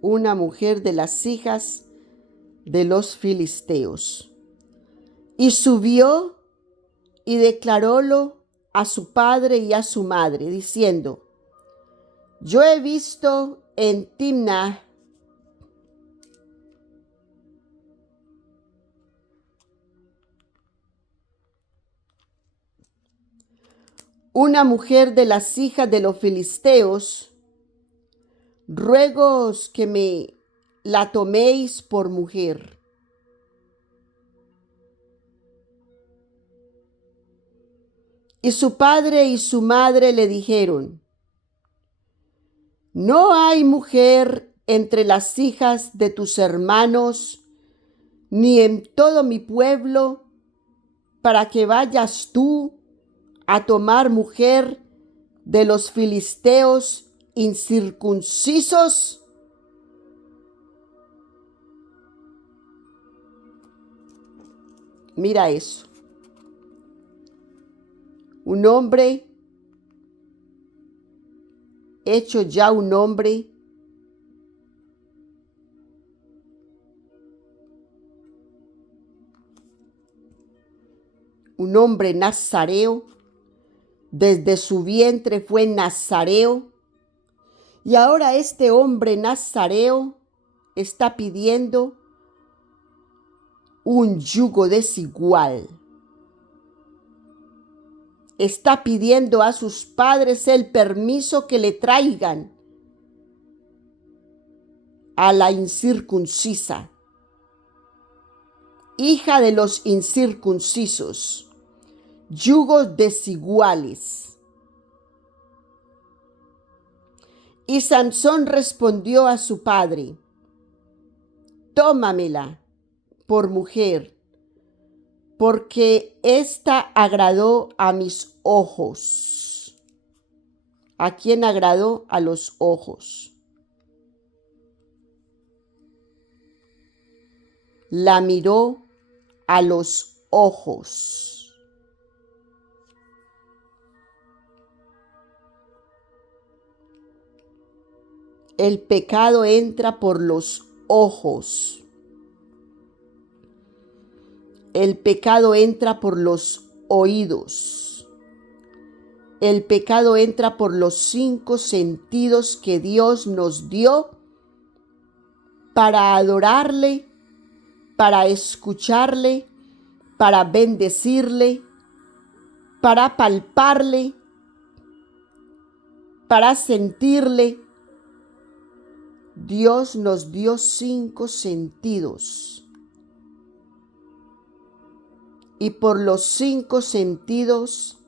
Una mujer de las hijas de los filisteos. Y subió y declarólo a su padre y a su madre, diciendo: yo he visto en Timna una mujer de las hijas de los filisteos, ruégoos que me la toméis por mujer. Y su padre y su madre le dijeron: no hay mujer entre las hijas de tus hermanos, ni en todo mi pueblo, para que vayas tú a tomar mujer de los filisteos incircuncisos. Mira eso. Un hombre hecho ya un hombre, un hombre nazareo, desde su vientre fue nazareo, y ahora este hombre nazareo está pidiendo un yugo desigual. Está pidiendo a sus padres el permiso que le traigan a la incircuncisa, hija de los incircuncisos, yugos desiguales. Y Sansón respondió a su padre: tómamela por mujer, porque ésta agradó a mis ojos. ¿A quién agradó? A los ojos. La miró a los ojos. El pecado entra por los ojos. El pecado entra por los oídos. El pecado entra por los 5 sentidos que Dios nos dio para adorarle, para escucharle, para bendecirle, para palparle, para sentirle. Dios nos dio 5 sentidos. Y por los 5 sentidos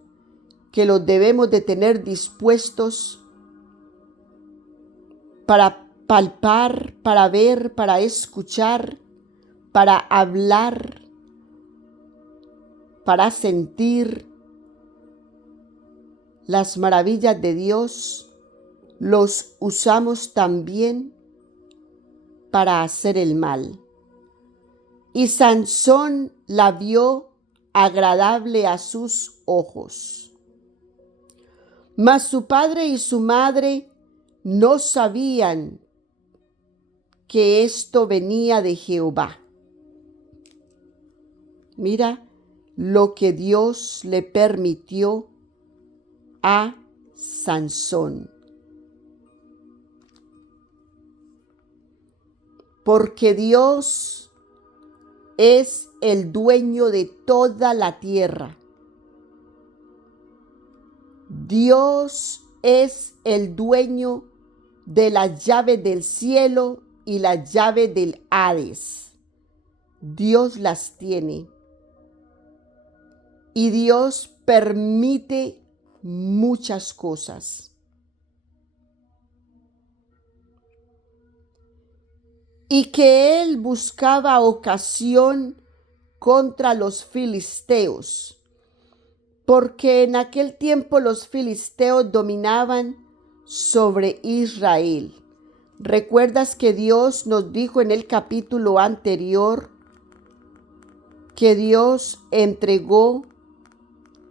que los debemos de tener dispuestos para palpar, para ver, para escuchar, para hablar, para sentir las maravillas de Dios, los usamos también para hacer el mal. Y Sansón la vio agradable a sus ojos. Mas su padre y su madre no sabían que esto venía de Jehová. Mira lo que Dios le permitió a Sansón. Porque Dios es el dueño de toda la tierra. Dios es el dueño de la llave del cielo y la llave del Hades. Dios las tiene. Y Dios permite muchas cosas. Y que él buscaba ocasión contra los filisteos, porque en aquel tiempo los filisteos dominaban sobre Israel. ¿Recuerdas que Dios nos dijo en el capítulo anterior que Dios entregó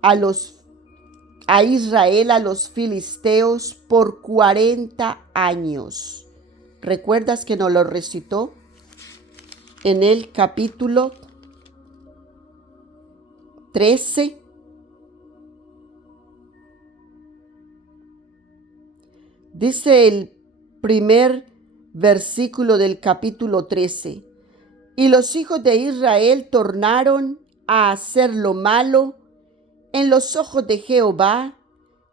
a Israel a los filisteos por 40 años? ¿Recuerdas que nos lo recitó en el capítulo 13? Dice el primer versículo del capítulo 13. Y los hijos de Israel tornaron a hacer lo malo en los ojos de Jehová,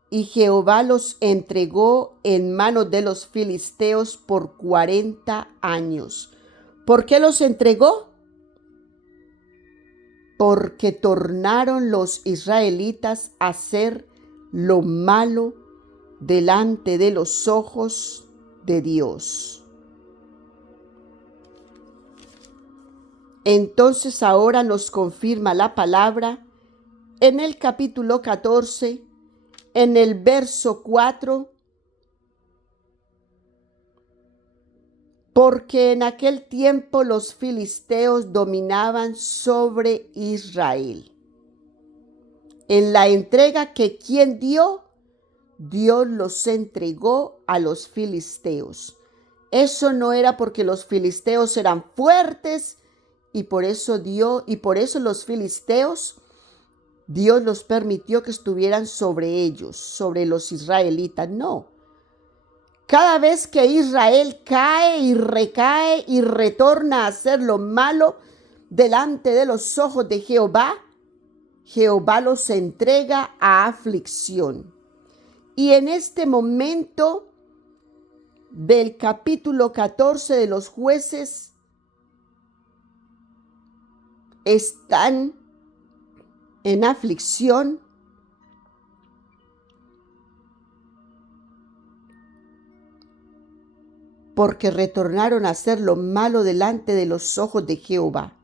y Jehová los entregó en manos de los filisteos por 40 años. ¿Por qué los entregó? Porque tornaron los israelitas a hacer lo malo delante de los ojos de Dios. Entonces ahora nos confirma la palabra en el capítulo 14, en el verso 4, porque en aquel tiempo los filisteos dominaban sobre Israel. En la entrega que quien dio, Dios los entregó a los filisteos. Eso no era porque los filisteos eran fuertes y por eso los filisteos, Dios los permitió que estuvieran sobre ellos, sobre los israelitas. No. Cada vez que Israel cae y recae y retorna a hacer lo malo delante de los ojos de Jehová, Jehová los entrega a aflicción. Y en este momento del capítulo 14 de los Jueces están en aflicción porque retornaron a hacer lo malo delante de los ojos de Jehová.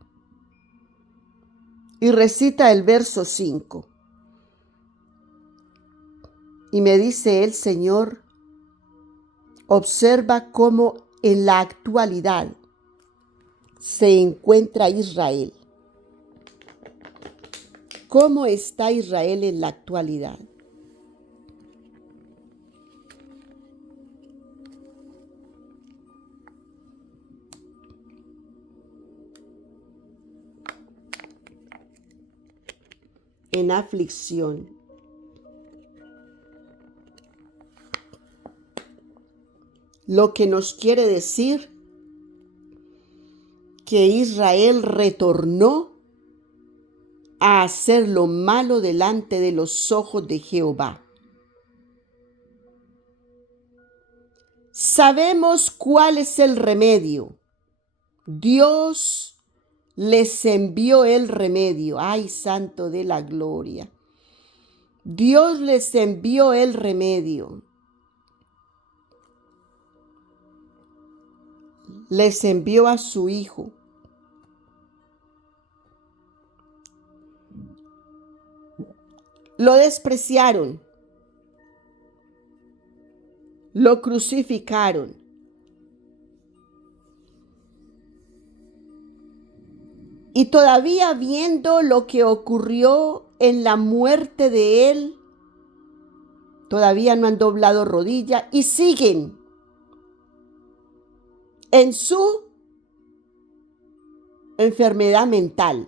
Y recita el verso 5. Y me dice el Señor, observa cómo en la actualidad se encuentra Israel. ¿Cómo está Israel en la actualidad? En aflicción. Lo que nos quiere decir que Israel retornó a hacer lo malo delante de los ojos de Jehová. Sabemos cuál es el remedio. Dios les envió el remedio. ¡Ay, Santo de la Gloria! Dios les envió el remedio. Les envió a su Hijo. Lo despreciaron, lo crucificaron. Y todavía viendo lo que ocurrió en la muerte de él, todavía no han doblado rodilla y siguen en su enfermedad mental.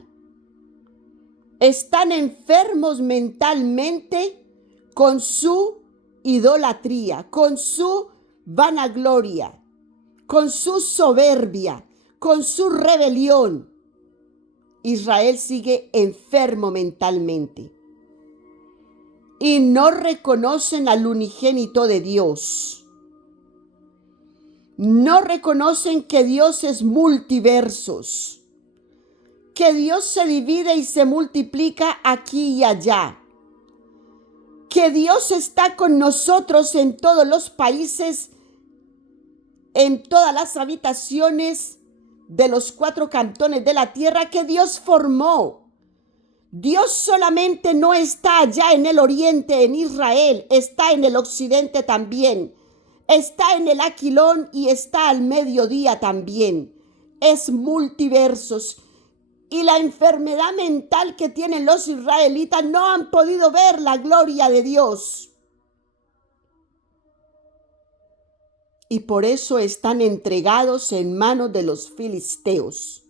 Están enfermos mentalmente con su idolatría, con su vanagloria, con su soberbia, con su rebelión. Israel sigue enfermo mentalmente y no reconocen al unigénito de Dios. No reconocen que Dios es multiversos, que Dios se divide y se multiplica aquí y allá, que Dios está con nosotros en todos los países, en todas las habitaciones de los 4 cantones de la tierra que Dios formó. Dios solamente no está allá en el oriente, en Israel, está en el occidente también, está en el aquilón y está al mediodía también. Es multiversos. Y la enfermedad mental que tienen los israelitas, no han podido ver la gloria de Dios. Y por eso están entregados en manos de los filisteos.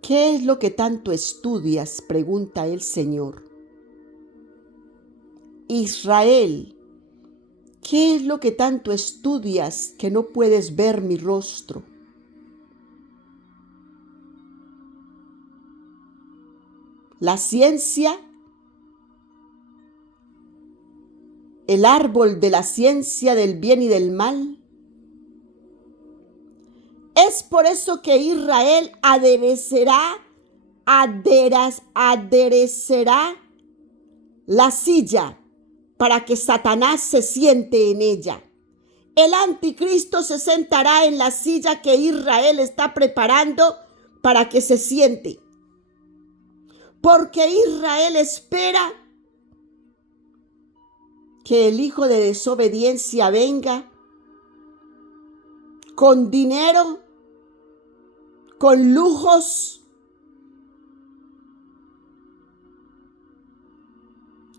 ¿Qué es lo que tanto estudias?, pregunta el Señor. Israel, ¿qué es lo que tanto estudias que no puedes ver mi rostro? La ciencia, el árbol de la ciencia del bien y del mal. Es por eso que Israel aderecerá la silla para que Satanás se siente en ella. El anticristo se sentará en la silla que Israel está preparando para que se siente. Porque Israel espera que el hijo de desobediencia venga con dinero, con lujos,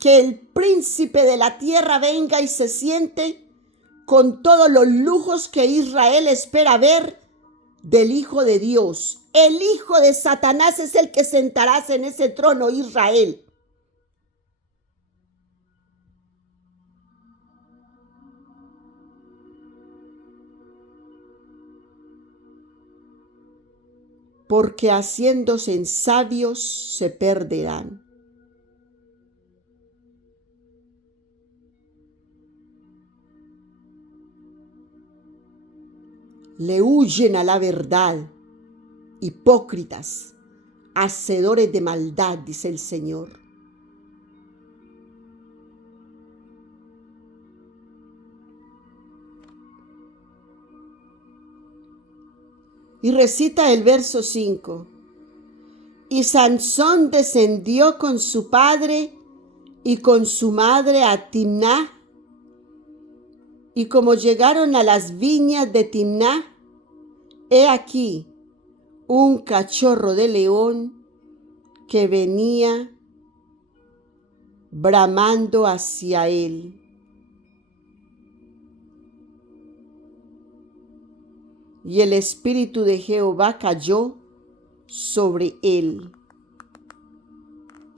que el príncipe de la tierra venga y se siente con todos los lujos que Israel espera ver del Hijo de Dios. El hijo de Satanás es el que sentarás en ese trono, Israel. Porque haciéndose en sabios se perderán. Le huyen a la verdad, hipócritas, hacedores de maldad, dice el Señor. Y recita el verso 5. Y Sansón descendió con su padre y con su madre a Timná. Y como llegaron a las viñas de Timná, he aquí un cachorro de león que venía bramando hacia él. Y el espíritu de Jehová cayó sobre él.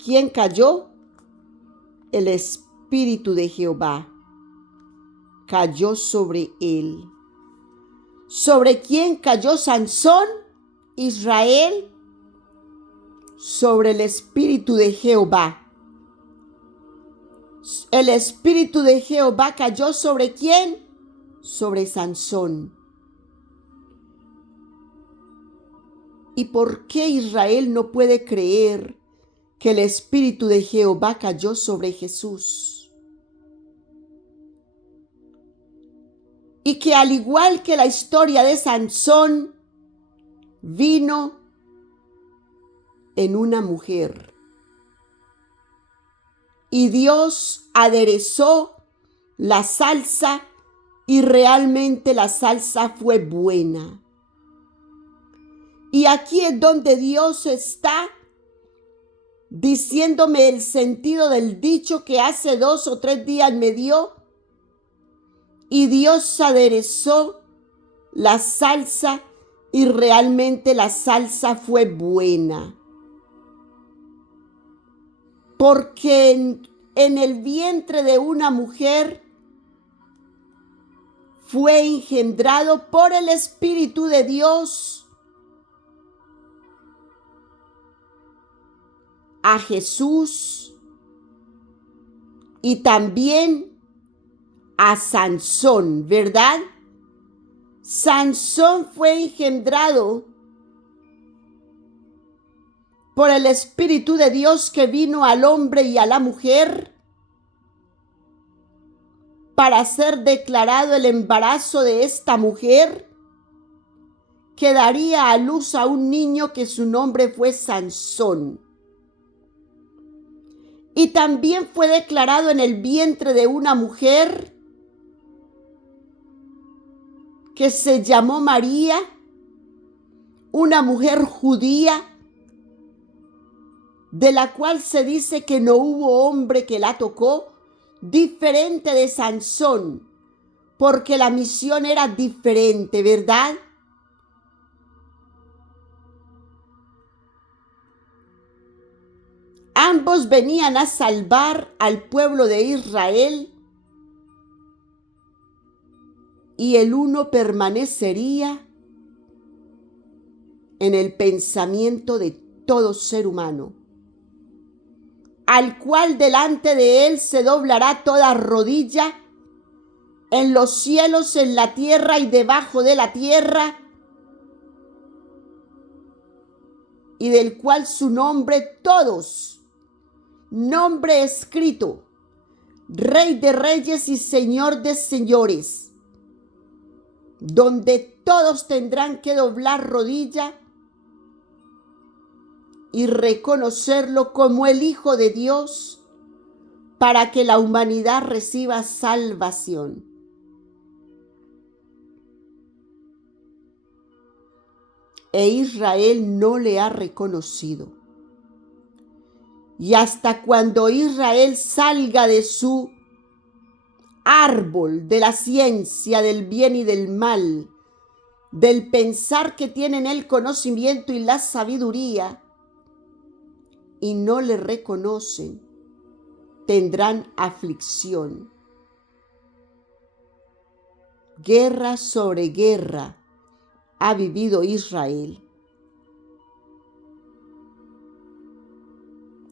¿Quién cayó? El espíritu de Jehová cayó sobre él. ¿Sobre quién cayó Sansón? Israel. Sobre el espíritu de Jehová. El espíritu de Jehová cayó ¿sobre quién? Sobre Sansón. ¿Y por qué Israel no puede creer que el espíritu de Jehová cayó sobre Jesús? Y que al igual que la historia de Sansón, vino en una mujer. Y Dios aderezó la salsa y realmente la salsa fue buena. Y aquí es donde Dios está diciéndome el sentido del dicho que hace 2 o 3 días me dio, y Dios aderezó la salsa y realmente la salsa fue buena. Porque en el vientre de una mujer fue engendrado por el Espíritu de Dios a Jesús y también a Sansón, ¿verdad? Sansón fue engendrado por el Espíritu de Dios que vino al hombre y a la mujer para ser declarado el embarazo de esta mujer, que daría a luz a un niño que su nombre fue Sansón. Y también fue declarado en el vientre de una mujer que se llamó María, una mujer judía, de la cual se dice que no hubo hombre que la tocó, diferente de Sansón, porque la misión era diferente, ¿verdad? Ambos venían a salvar al pueblo de Israel y el uno permanecería en el pensamiento de todo ser humano, al cual delante de él se doblará toda rodilla en los cielos, en la tierra y debajo de la tierra, y del cual su nombre todos, nombre escrito, Rey de reyes y Señor de señores, donde todos tendrán que doblar rodilla y reconocerlo como el Hijo de Dios para que la humanidad reciba salvación. E Israel no le ha reconocido. Y hasta cuando Israel salga de su árbol de la ciencia del bien y del mal, del pensar que tienen el conocimiento y la sabiduría, y no le reconocen, tendrán aflicción. Guerra sobre guerra ha vivido Israel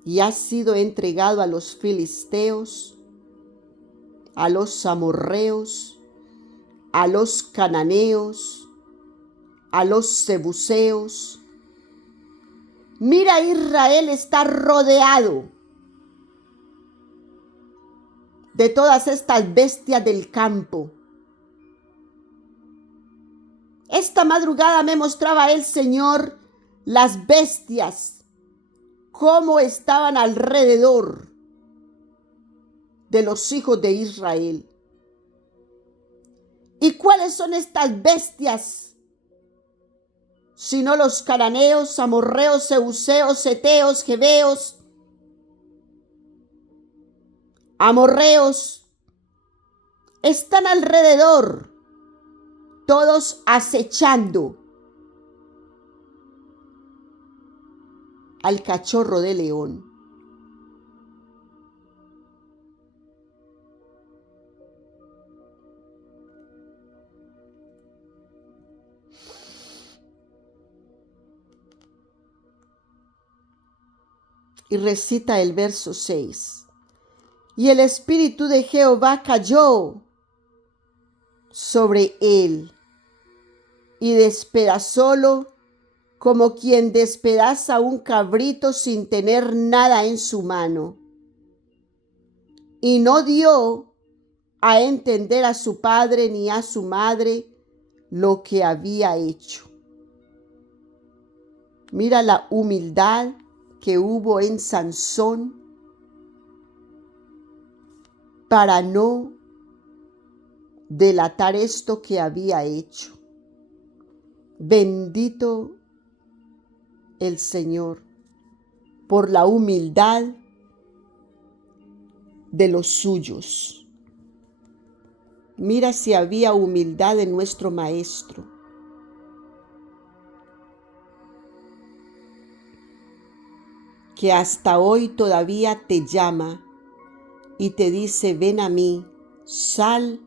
y ha sido entregado a los filisteos, a los amorreos, a los cananeos, a los jebuseos. Mira, Israel está rodeado de todas estas bestias del campo. Esta madrugada me mostraba el Señor las bestias, cómo estaban alrededor de los hijos de Israel. ¿Y cuáles son estas bestias? Sino los cananeos, amorreos, jebuseos, heteos, jebeos, amorreos, están alrededor, todos acechando al cachorro de león. Y recita el verso 6. Y el Espíritu de Jehová cayó sobre él y despedazólo como quien despedaza un cabrito sin tener nada en su mano. Y no dio a entender a su padre ni a su madre lo que había hecho. Mira la humildad que hubo en Sansón para no delatar esto que había hecho. Bendito el Señor por la humildad de los suyos. Mira si había humildad en nuestro Maestro. Que hasta hoy todavía te llama y te dice: ven a mí, sal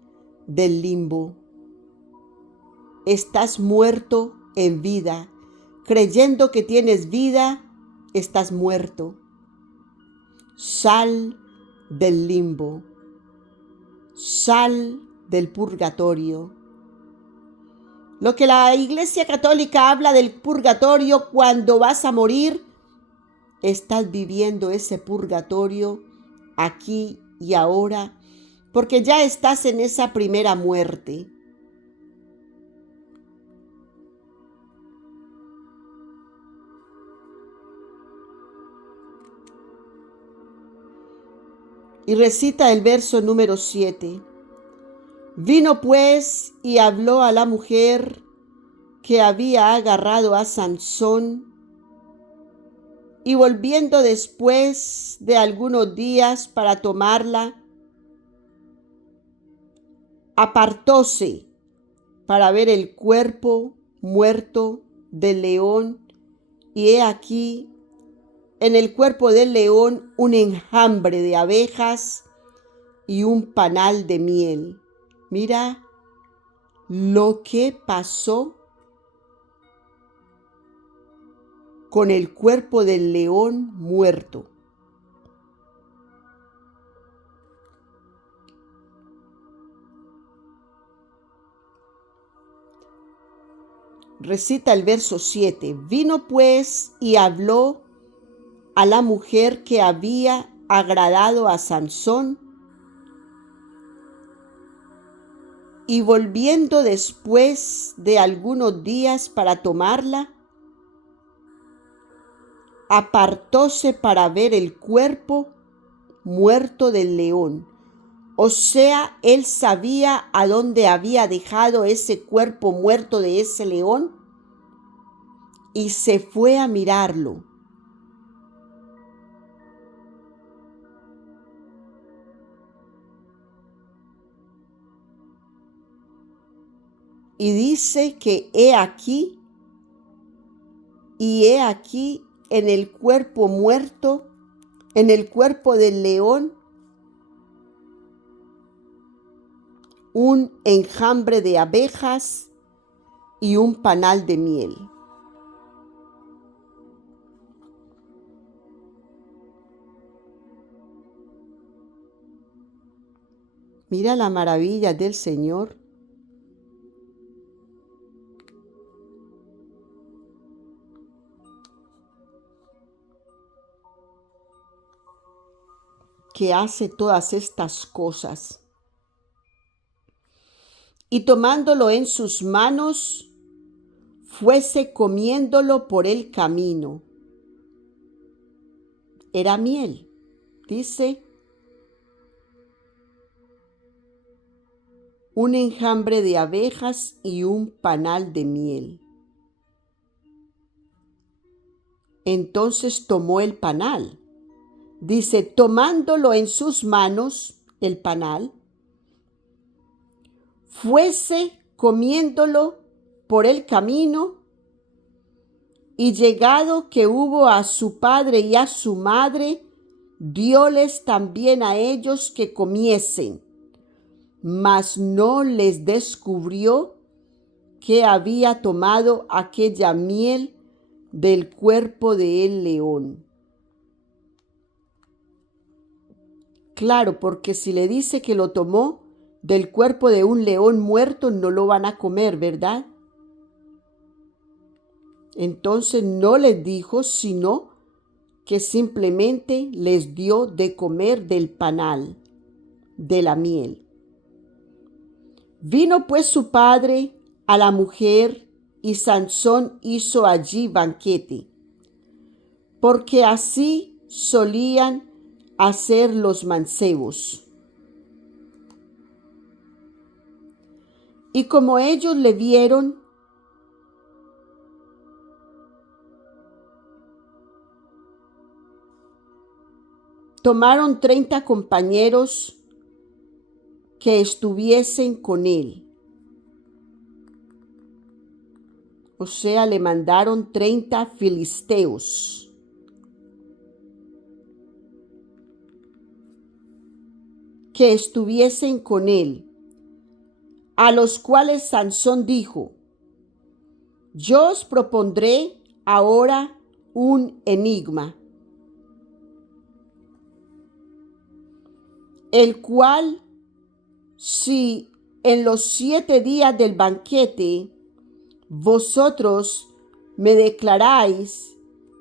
del limbo. Estás muerto en vida. Creyendo que tienes vida, estás muerto. Sal del limbo. Sal del purgatorio. Lo que la Iglesia Católica habla del purgatorio, cuando vas a morir, estás viviendo ese purgatorio aquí y ahora, porque ya estás en esa primera muerte. Y recita el verso número 7. Vino pues y habló a la mujer que había agarrado a Sansón, y volviendo después de algunos días para tomarla, apartóse para ver el cuerpo muerto del león, y he aquí en el cuerpo del león un enjambre de abejas y un panal de miel. Mira lo que pasó con el cuerpo del león muerto. Recita el verso 7. Vino pues y habló a la mujer que había agradado a Sansón, y volviendo después de algunos días para tomarla, apartóse para ver el cuerpo muerto del león. O sea, él sabía a dónde había dejado ese cuerpo muerto de ese león y se fue a mirarlo. Y dice que he aquí en el cuerpo muerto, en el cuerpo del león, un enjambre de abejas y un panal de miel. Mira la maravilla del Señor. Que hace todas estas cosas. Y tomándolo en sus manos, fuese comiéndolo por el camino. Era miel, dice, un enjambre de abejas y un panal de miel. Entonces tomó el panal. Dice, tomándolo en sus manos, el panal, fuese comiéndolo por el camino, y llegado que hubo a su padre y a su madre, dióles también a ellos que comiesen, mas no les descubrió que había tomado aquella miel del cuerpo del león. Claro, porque si le dice que lo tomó del cuerpo de un león muerto, no lo van a comer, ¿verdad? Entonces no les dijo, sino que simplemente les dio de comer del panal, de la miel. Vino pues su padre a la mujer, y Sansón hizo allí banquete, porque así solían hacer los mancebos. Y como ellos le vieron, tomaron 30 compañeros que estuviesen con él. O sea, le mandaron 30 filisteos. Que estuviesen con él, a los cuales Sansón dijo: yo os propondré ahora un enigma, el cual, si en los 7 días del banquete vosotros me declaráis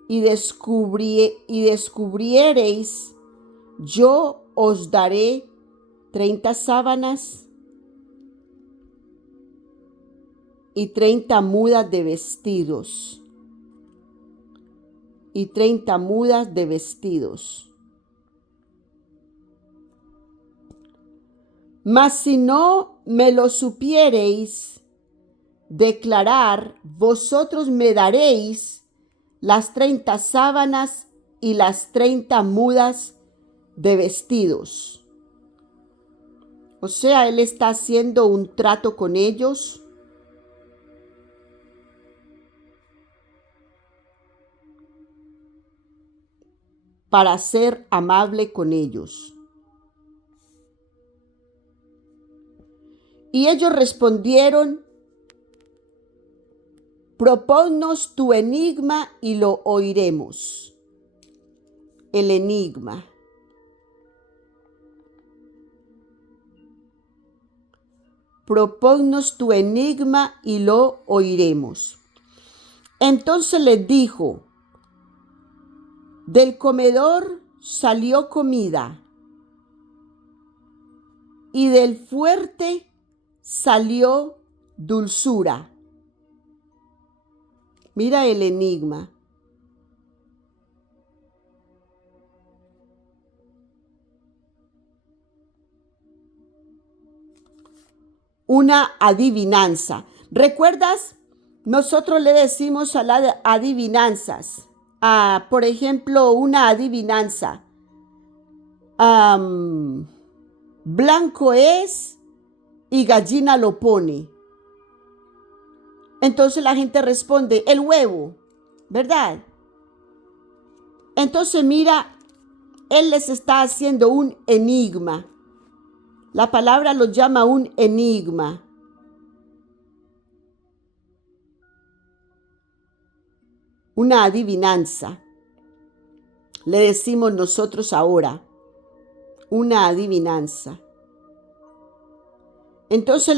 y descubriereis, yo os daré 30 sábanas y 30 mudas de vestidos. Y 30 mudas de vestidos. Mas si no me lo supiereis declarar, vosotros me daréis las 30 sábanas y las 30 mudas de vestidos. O sea, él está haciendo un trato con ellos para ser amable con ellos. Y ellos respondieron: proponnos tu enigma y lo oiremos. El enigma. Proponnos tu enigma y lo oiremos. Entonces les dijo: del comedor salió comida, y del fuerte salió dulzura. Mira el enigma. Una adivinanza. ¿Recuerdas? Nosotros le decimos a las adivinanzas. Por ejemplo, una adivinanza. Blanco es y gallina lo pone. Entonces la gente responde: el huevo, ¿verdad? Entonces mira, él les está haciendo un enigma. La palabra lo llama un enigma. Una adivinanza. Le decimos nosotros ahora, una adivinanza. Entonces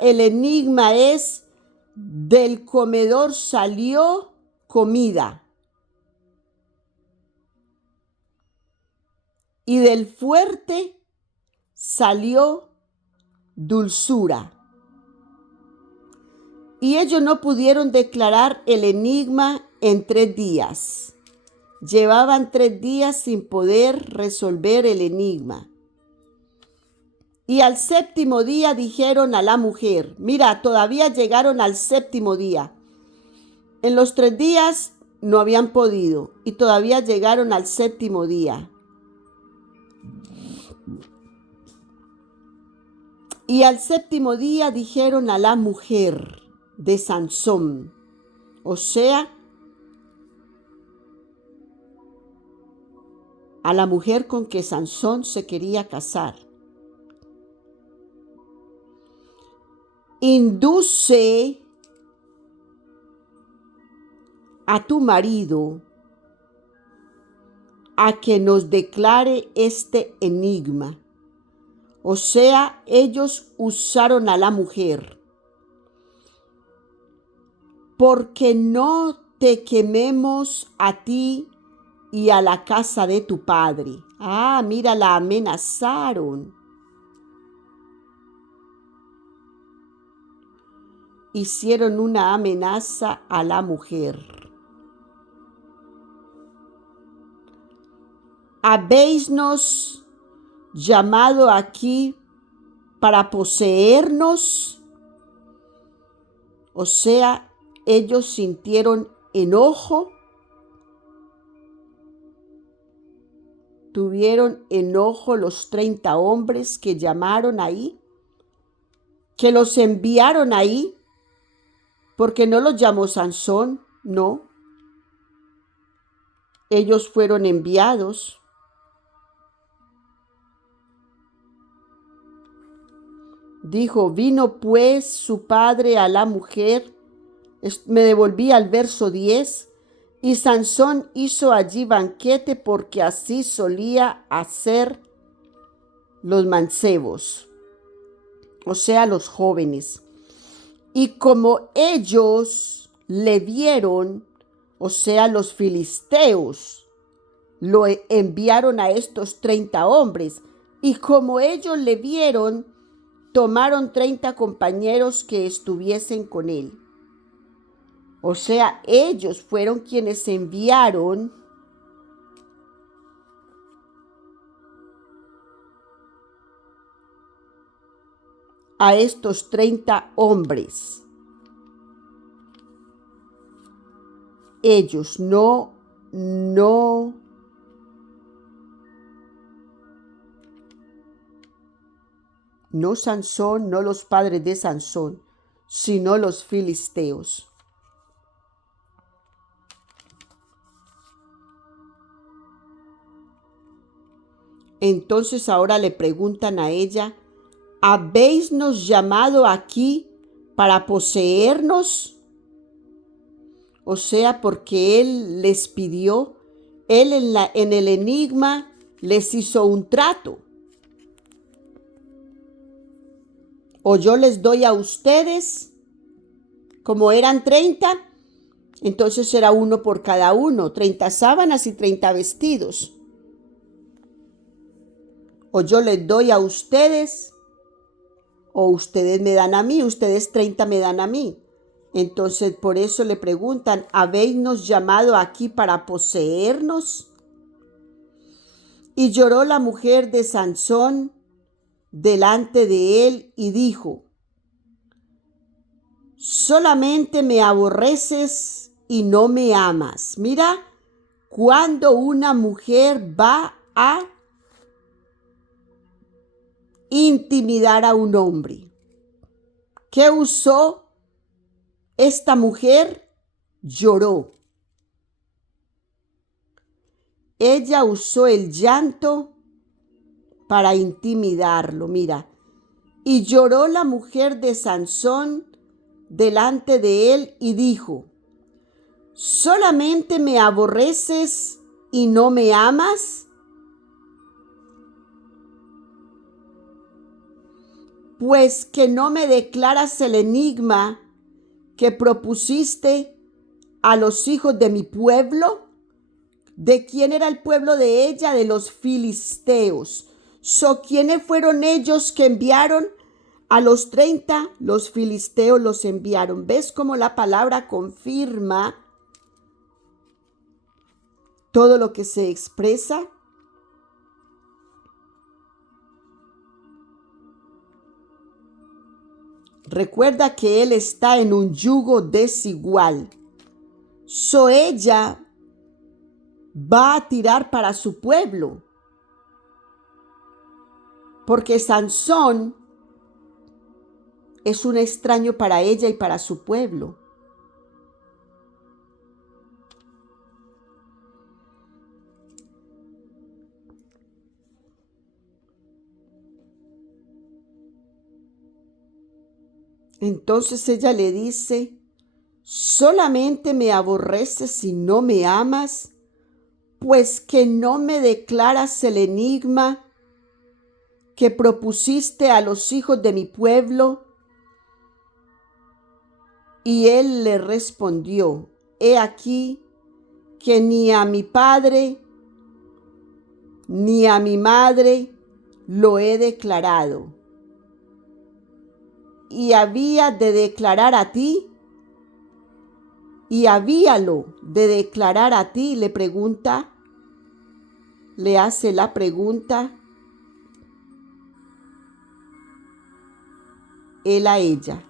el enigma es: del comedor salió comida, y del fuerte salió dulzura. Y ellos no pudieron declarar el enigma en 3 días. Llevaban 3 días sin poder resolver el enigma. Y al 7º día dijeron a la mujer: mira, todavía llegaron al 7º día. En los 3 días no habían podido y todavía llegaron al 7º día. Y al 7º día dijeron a la mujer de Sansón, o sea, a la mujer con que Sansón se quería casar: induce a tu marido a que nos declare este enigma. O sea, ellos usaron a la mujer. Porque no te quememos a ti y a la casa de tu padre. Mira, la amenazaron. Hicieron una amenaza a la mujer. ¿Habéisnos llamado aquí para poseernos? O sea, ellos sintieron enojo tuvieron enojo los 30 hombres que llamaron ahí, que los enviaron ahí, porque no los llamó Sansón, no. Ellos fueron enviados. Dijo, vino pues su padre a la mujer. Me devolví al verso 10. Y Sansón hizo allí banquete porque así solía hacer los mancebos, o sea, los jóvenes. Y como ellos le vieron, o sea, los filisteos, lo enviaron a estos 30 hombres. Y como ellos le vieron, tomaron 30 compañeros que estuviesen con él. O sea, ellos fueron quienes enviaron a estos 30 hombres. Ellos, no Sansón, no los padres de Sansón, sino los filisteos. Entonces ahora le preguntan a ella, ¿habéisnos llamado aquí para poseernos? O sea, porque él les pidió, él en el enigma les hizo un trato. O yo les doy a ustedes, como eran 30, entonces era uno por cada uno, 30 sábanas y 30 vestidos. O yo les doy a ustedes, o ustedes me dan a mí, ustedes 30 me dan a mí. Entonces por eso le preguntan, ¿habéisnos llamado aquí para poseernos? Y lloró la mujer de Sansón delante de él y dijo, solamente me aborreces y no me amas. Mira, cuando una mujer va a intimidar a un hombre, ¿qué usó esta mujer? Lloró. Ella usó el llanto para intimidarlo. Mira, y lloró la mujer de Sansón delante de él y dijo, ¿solamente me aborreces y no me amas? Pues que no me declaras el enigma que propusiste a los hijos de mi pueblo. ¿De quién era el pueblo de ella? De los filisteos. ¿Quiénes fueron ellos que enviaron a los 30? Los filisteos los enviaron. ¿Ves cómo la palabra confirma todo lo que se expresa? Recuerda que él está en un yugo desigual. Ella va a tirar para su pueblo, porque Sansón es un extraño para ella y para su pueblo. Entonces ella le dice, ¿solamente me aborreces y no me amas? Pues que no me declaras el enigma que propusiste a los hijos de mi pueblo. Y él le respondió, he aquí que ni a mi padre ni a mi madre lo he declarado. Y había de declarar a ti, y habíalo de declarar a ti, le hace la pregunta él a ella.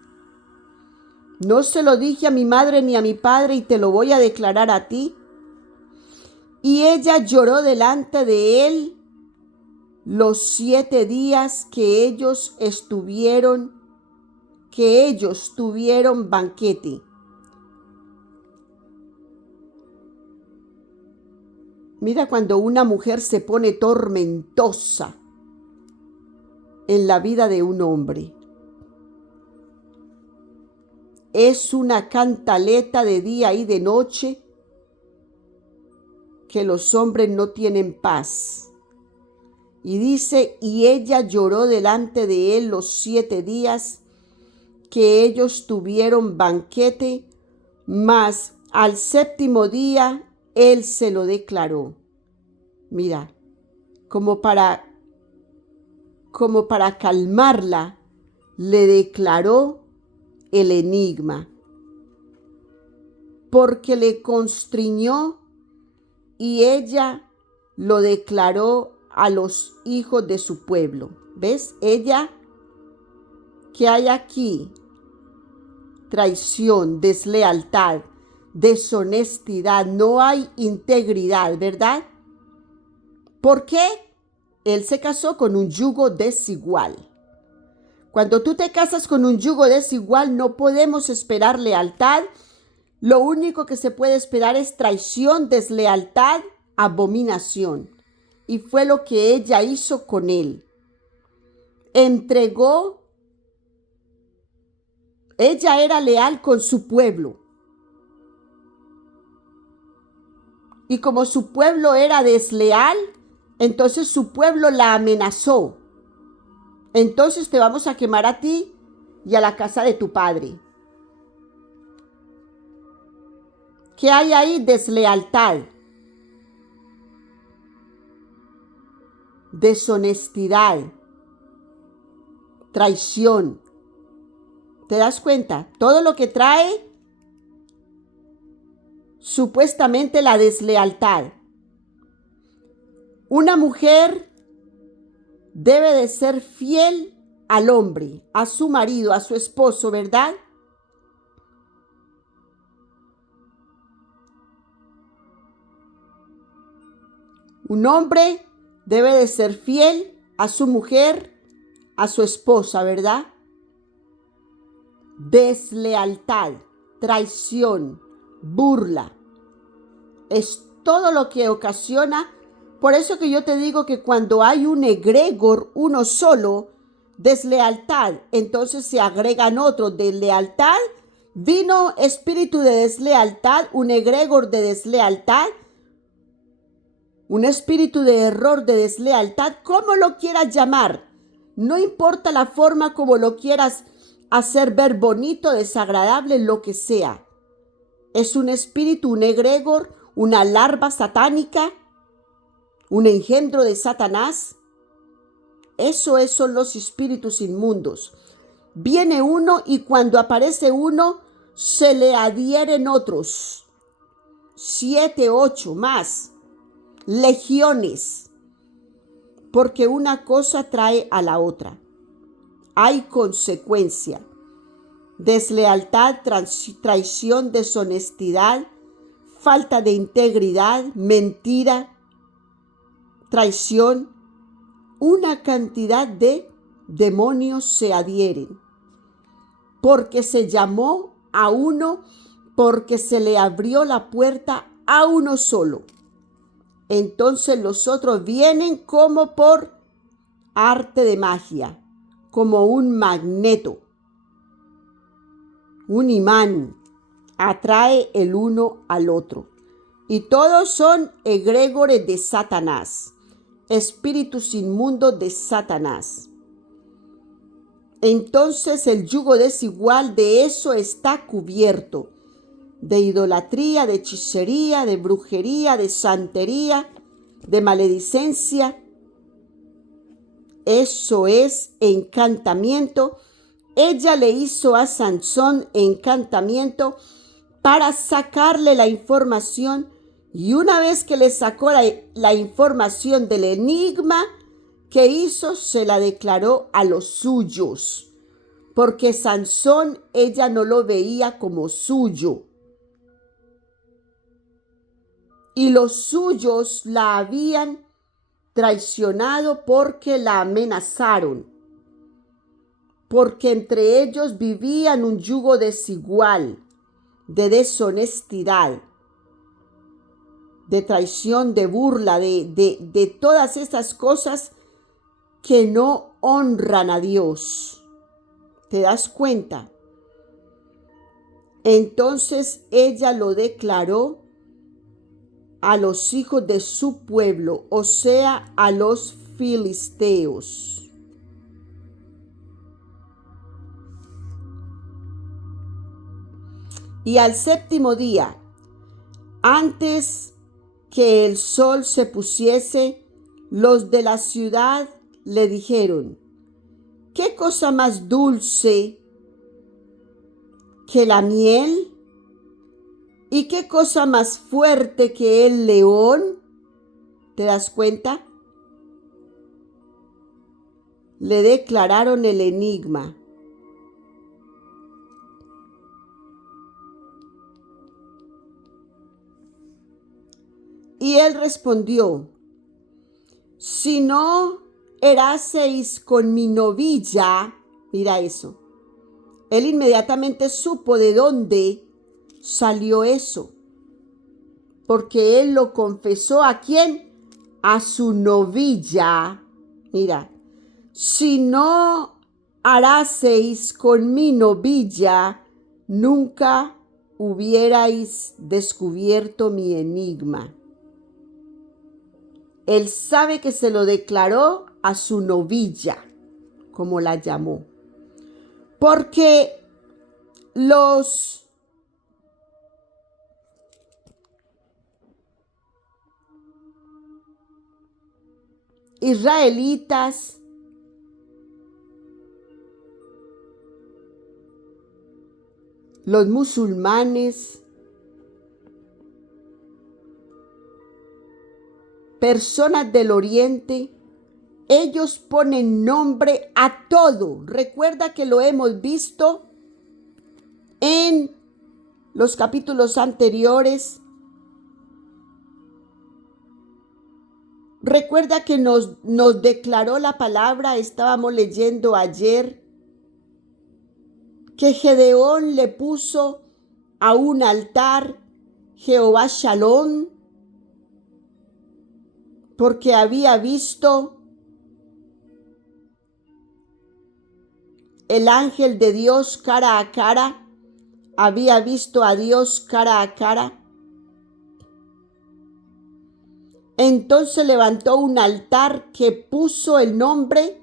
No se lo dije a mi madre ni a mi padre y te lo voy a declarar a ti. Y ella lloró delante de él los 7 días que ellos tuvieron banquete. Mira cuando una mujer se pone tormentosa en la vida de un hombre. Es una cantaleta de día y de noche que los hombres no tienen paz. Y dice, y ella lloró delante de él los 7 días que ellos tuvieron banquete, mas al 7º día él se lo declaró. Mira, como para calmarla, le declaró el enigma, porque le constriñó y ella lo declaró a los hijos de su pueblo. ¿Ves? Ella, ¿qué hay aquí? Traición, deslealtad, deshonestidad, no hay integridad, ¿verdad? ¿Por qué? Él se casó con un yugo desigual. Cuando tú te casas con un yugo desigual, no podemos esperar lealtad. Lo único que se puede esperar es traición, deslealtad, abominación. Y fue lo que ella hizo con él. Ella era leal con su pueblo. Y como su pueblo era desleal, entonces su pueblo la amenazó. Entonces te vamos a quemar a ti y a la casa de tu padre. ¿Qué hay ahí? Deslealtad, deshonestidad, traición. ¿Te das cuenta? Todo lo que trae supuestamente la deslealtad. Una mujer debe de ser fiel al hombre, a su marido, a su esposo, ¿verdad? Un hombre debe de ser fiel a su mujer, a su esposa, ¿verdad? Deslealtad, traición, burla, es todo lo que ocasiona. Por eso que yo te digo que cuando hay un egregor, uno solo, deslealtad, entonces se agregan otros de lealtad, vino espíritu de deslealtad, un egregor de deslealtad, un espíritu de error, de deslealtad, como lo quieras llamar. No importa la forma como lo quieras hacer ver bonito, desagradable, lo que sea. Es un espíritu, un egregor, una larva satánica, un engendro de Satanás. Eso son los espíritus inmundos. Viene uno y cuando aparece uno, se le adhieren otros. 7, 8 más. Legiones. Porque una cosa trae a la otra. Hay consecuencia. Deslealtad, traición, deshonestidad, falta de integridad, mentira, traición. Una cantidad de demonios se adhieren. Porque se llamó a uno, porque se le abrió la puerta a uno solo. Entonces los otros vienen como por arte de magia, como un magneto, un imán, atrae el uno al otro. Y todos son egregores de Satanás, espíritus inmundos de Satanás. Entonces el yugo desigual de eso está cubierto, de idolatría, de hechicería, de brujería, de santería, de maledicencia. Eso es encantamiento. Ella le hizo a Sansón encantamiento para sacarle la información, y una vez que le sacó la información del enigma que hizo, se la declaró a los suyos, porque Sansón ella no lo veía como suyo. y los suyos la habían traicionado porque la amenazaron, porque entre ellos vivían un yugo desigual, de deshonestidad, de traición, de burla, de todas esas cosas que no honran a Dios. ¿Te das cuenta? Entonces ella lo declaró a los hijos de su pueblo, o sea, a los filisteos. Y al séptimo día, antes que el sol se pusiese, los de la ciudad le dijeron: ¿qué cosa más dulce que la miel? ¿Y qué cosa más fuerte que el león? ¿Te das cuenta? Le declararon el enigma. Y él respondió: si no eraseis con mi novilla, mira eso. Él inmediatamente supo de dónde salió eso, porque él lo confesó ¿a quién? A su novilla. Mira, si no haraseis con mi novilla, nunca hubierais descubierto mi enigma. Él sabe que se lo declaró a su novilla, como la llamó, porque los israelitas los musulmanes, personas del oriente, ellos ponen nombre a todo. Recuerda que lo hemos visto en los capítulos anteriores. Recuerda que nos declaró la palabra, estábamos leyendo ayer, que Gedeón le puso a un altar Jehová Shalom, porque había visto el ángel de Dios cara a cara, había visto a Dios cara a cara. Entonces levantó un altar que puso el nombre,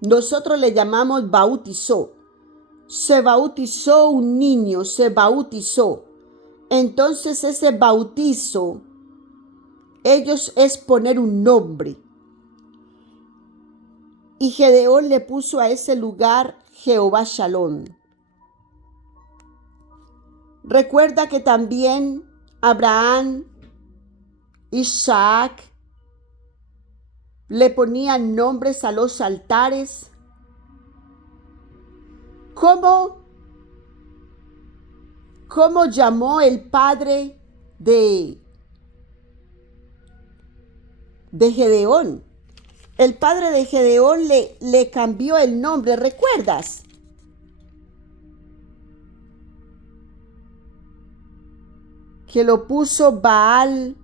nosotros le llamamos bautizó. Se bautizó un niño, se bautizó. Entonces ese bautizo, ellos es poner un nombre. Y Gedeón le puso a ese lugar Jehová Shalom. Recuerda que también Abraham, Isaac, le ponían nombres a los altares. ¿Cómo llamó el padre de Gedeón? El padre de Gedeón le cambió el nombre, ¿recuerdas? Que lo puso Baal.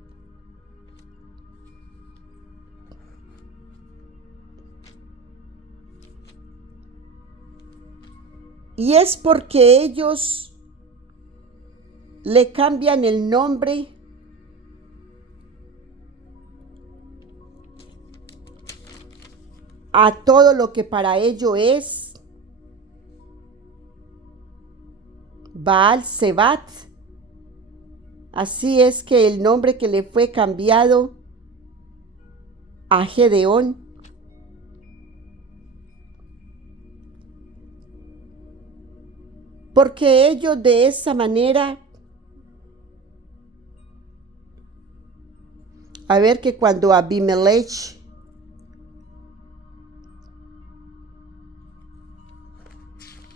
Y es porque ellos le cambian el nombre a todo lo que para ellos es Baal Zebat. Así es que el nombre que le fue cambiado a Gedeón. Porque ellos de esa manera, a ver que cuando Abimelech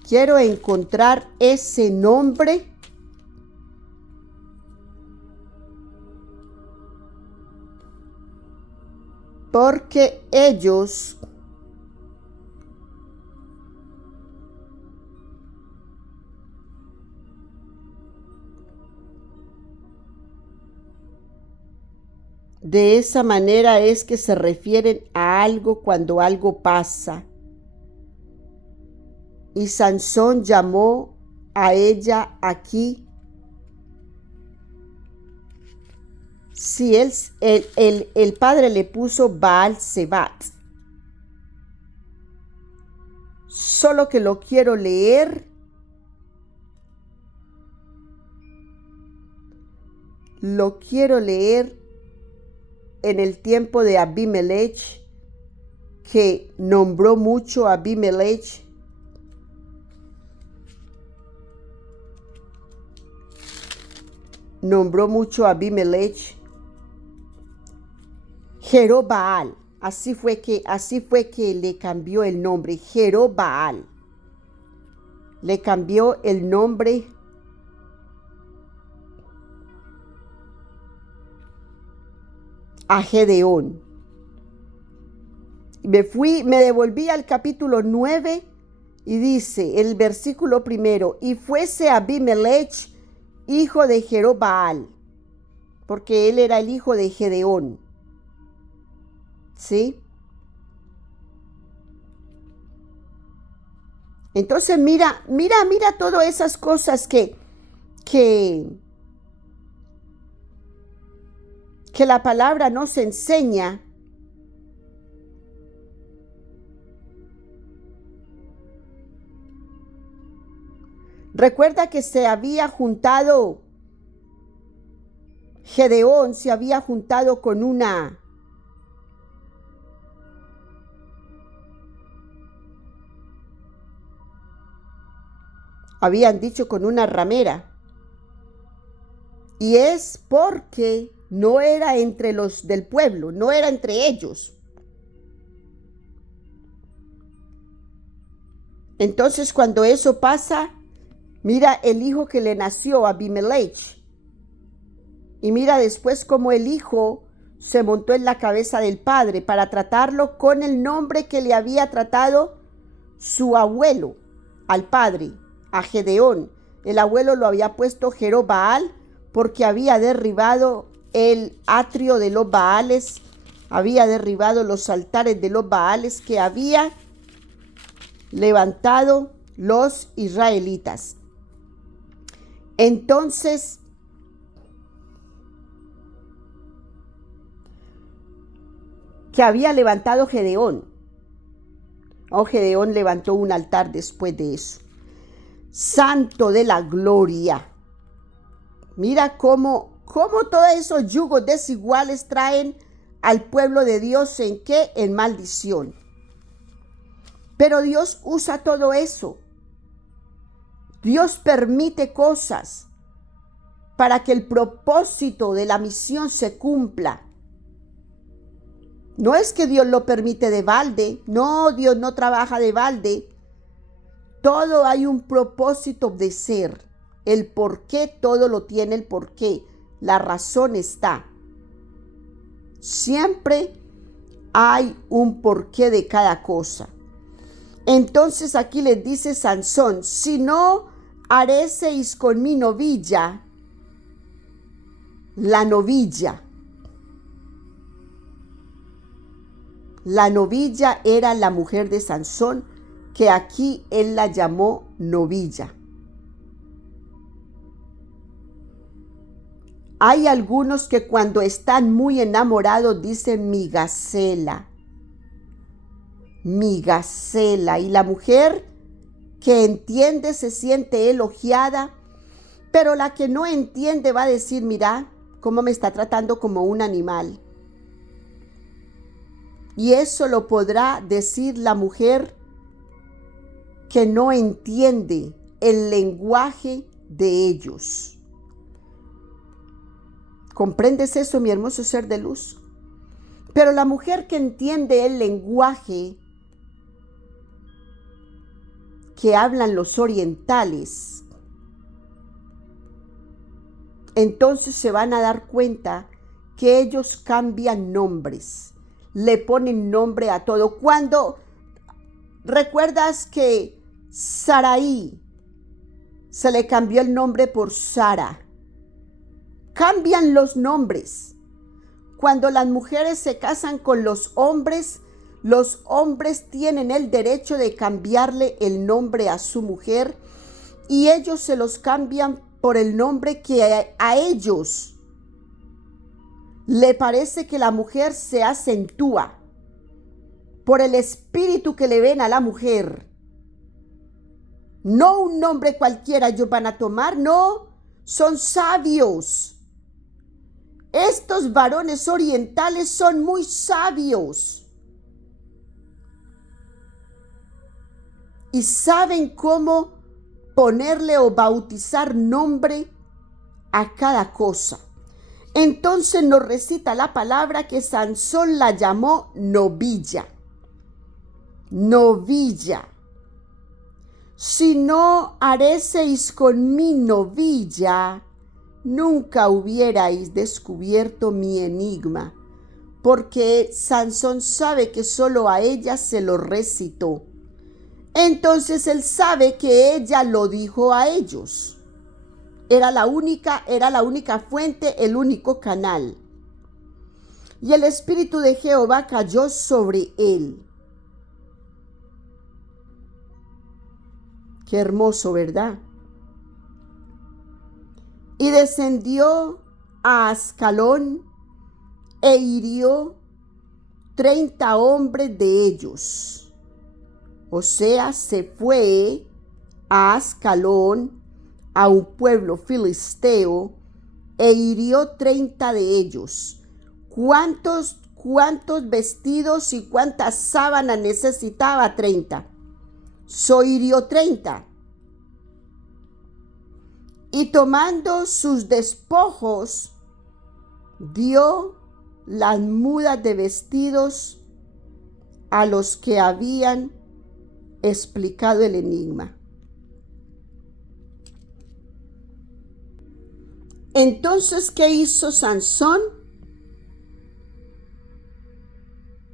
quiero encontrar ese nombre. porque ellos de esa manera es que se refieren a algo cuando algo pasa. Y Sansón llamó a ella aquí. Si el padre le puso Baal Zebat. Solo que lo quiero leer. Lo quiero leer en el tiempo de Abimelech, que nombró mucho a Abimelech. Nombró mucho a Abimelech. Jerobbaal, así fue que le cambió el nombre. Jerobbaal. Le cambió el nombre a Gedeón. Me devolví al capítulo 9 y dice el versículo 1: y fuese Abimelech hijo de Jerobbaal, porque él era el hijo de Gedeón. ¿Sí? Entonces mira todas esas cosas que la palabra nos enseña. Recuerda que se había juntado, Gedeón se había juntado con una ramera. Y es porque no era entre los del pueblo, no era entre ellos. Entonces, cuando eso pasa, mira el hijo que le nació a Abimelech. Y mira después cómo el hijo se montó en la cabeza del padre para tratarlo con el nombre que le había tratado su abuelo al padre, a Gedeón. El abuelo lo había puesto Jerobbaal porque había derribado el atrio de los Baales, había derribado los altares de los Baales que había levantado los israelitas. Entonces, que había levantado Gedeón. Gedeón levantó un altar después de eso. Santo de la gloria. Mira cómo todos esos yugos desiguales traen al pueblo de Dios ¿en qué? En maldición. Pero Dios usa todo eso. Dios permite cosas para que el propósito de la misión se cumpla. No es que Dios lo permite de balde. No, Dios no trabaja de balde. Todo hay un propósito de ser. El por qué, todo lo tiene el por qué. La razón está. Siempre hay un porqué de cada cosa. Entonces aquí les dice Sansón: si no haréis con mi novilla, la novilla. La novilla era la mujer de Sansón, que aquí él la llamó novilla. Hay algunos que cuando están muy enamorados dicen mi gacela. Mi gacela. Y la mujer que entiende se siente elogiada, pero la que no entiende va a decir: mira cómo me está tratando como un animal. Y eso lo podrá decir la mujer que no entiende el lenguaje de ellos. ¿Comprendes eso, mi hermoso ser de luz? Pero la mujer que entiende el lenguaje que hablan los orientales, entonces se van a dar cuenta que ellos cambian nombres. le ponen nombre a todo. Cuando recuerdas que Saraí se le cambió el nombre por Sara, cambian los nombres. Cuando las mujeres se casan con los hombres tienen el derecho de cambiarle el nombre a su mujer y ellos se los cambian por el nombre que a ellos le parece que la mujer se acentúa, por el espíritu que le ven a la mujer. No un nombre cualquiera ellos van a tomar, no, son sabios. Estos varones orientales son muy sabios y saben cómo ponerle o bautizar nombre a cada cosa. Entonces nos recita la palabra que Sansón la llamó novilla. Novilla. Si no haréseis con mi novilla, nunca hubierais descubierto mi enigma, porque Sansón sabe que solo a ella se lo recitó. Entonces él sabe que ella lo dijo a ellos. Era la única fuente, el único canal. Y el Espíritu de Jehová cayó sobre él. Qué hermoso, ¿verdad? Y descendió a Ascalón e hirió 30 hombres de ellos. O sea, se fue a Ascalón, a un pueblo filisteo, e hirió 30 de ellos. ¿Cuántos vestidos y cuántas sábanas necesitaba? 30. Hirió 30. Y tomando sus despojos, dio las mudas de vestidos a los que habían explicado el enigma. Entonces, ¿qué hizo Sansón?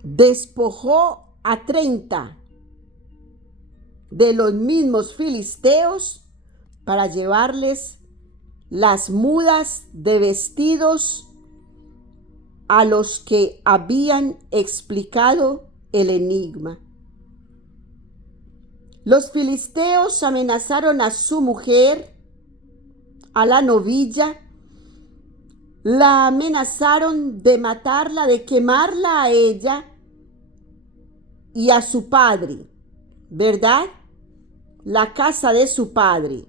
Despojó a 30 de los mismos filisteos para llevarles las mudas de vestidos a los que habían explicado el enigma. Los filisteos amenazaron a su mujer, a la novilla, la amenazaron de matarla, de quemarla a ella y a su padre, ¿verdad? La casa de su padre.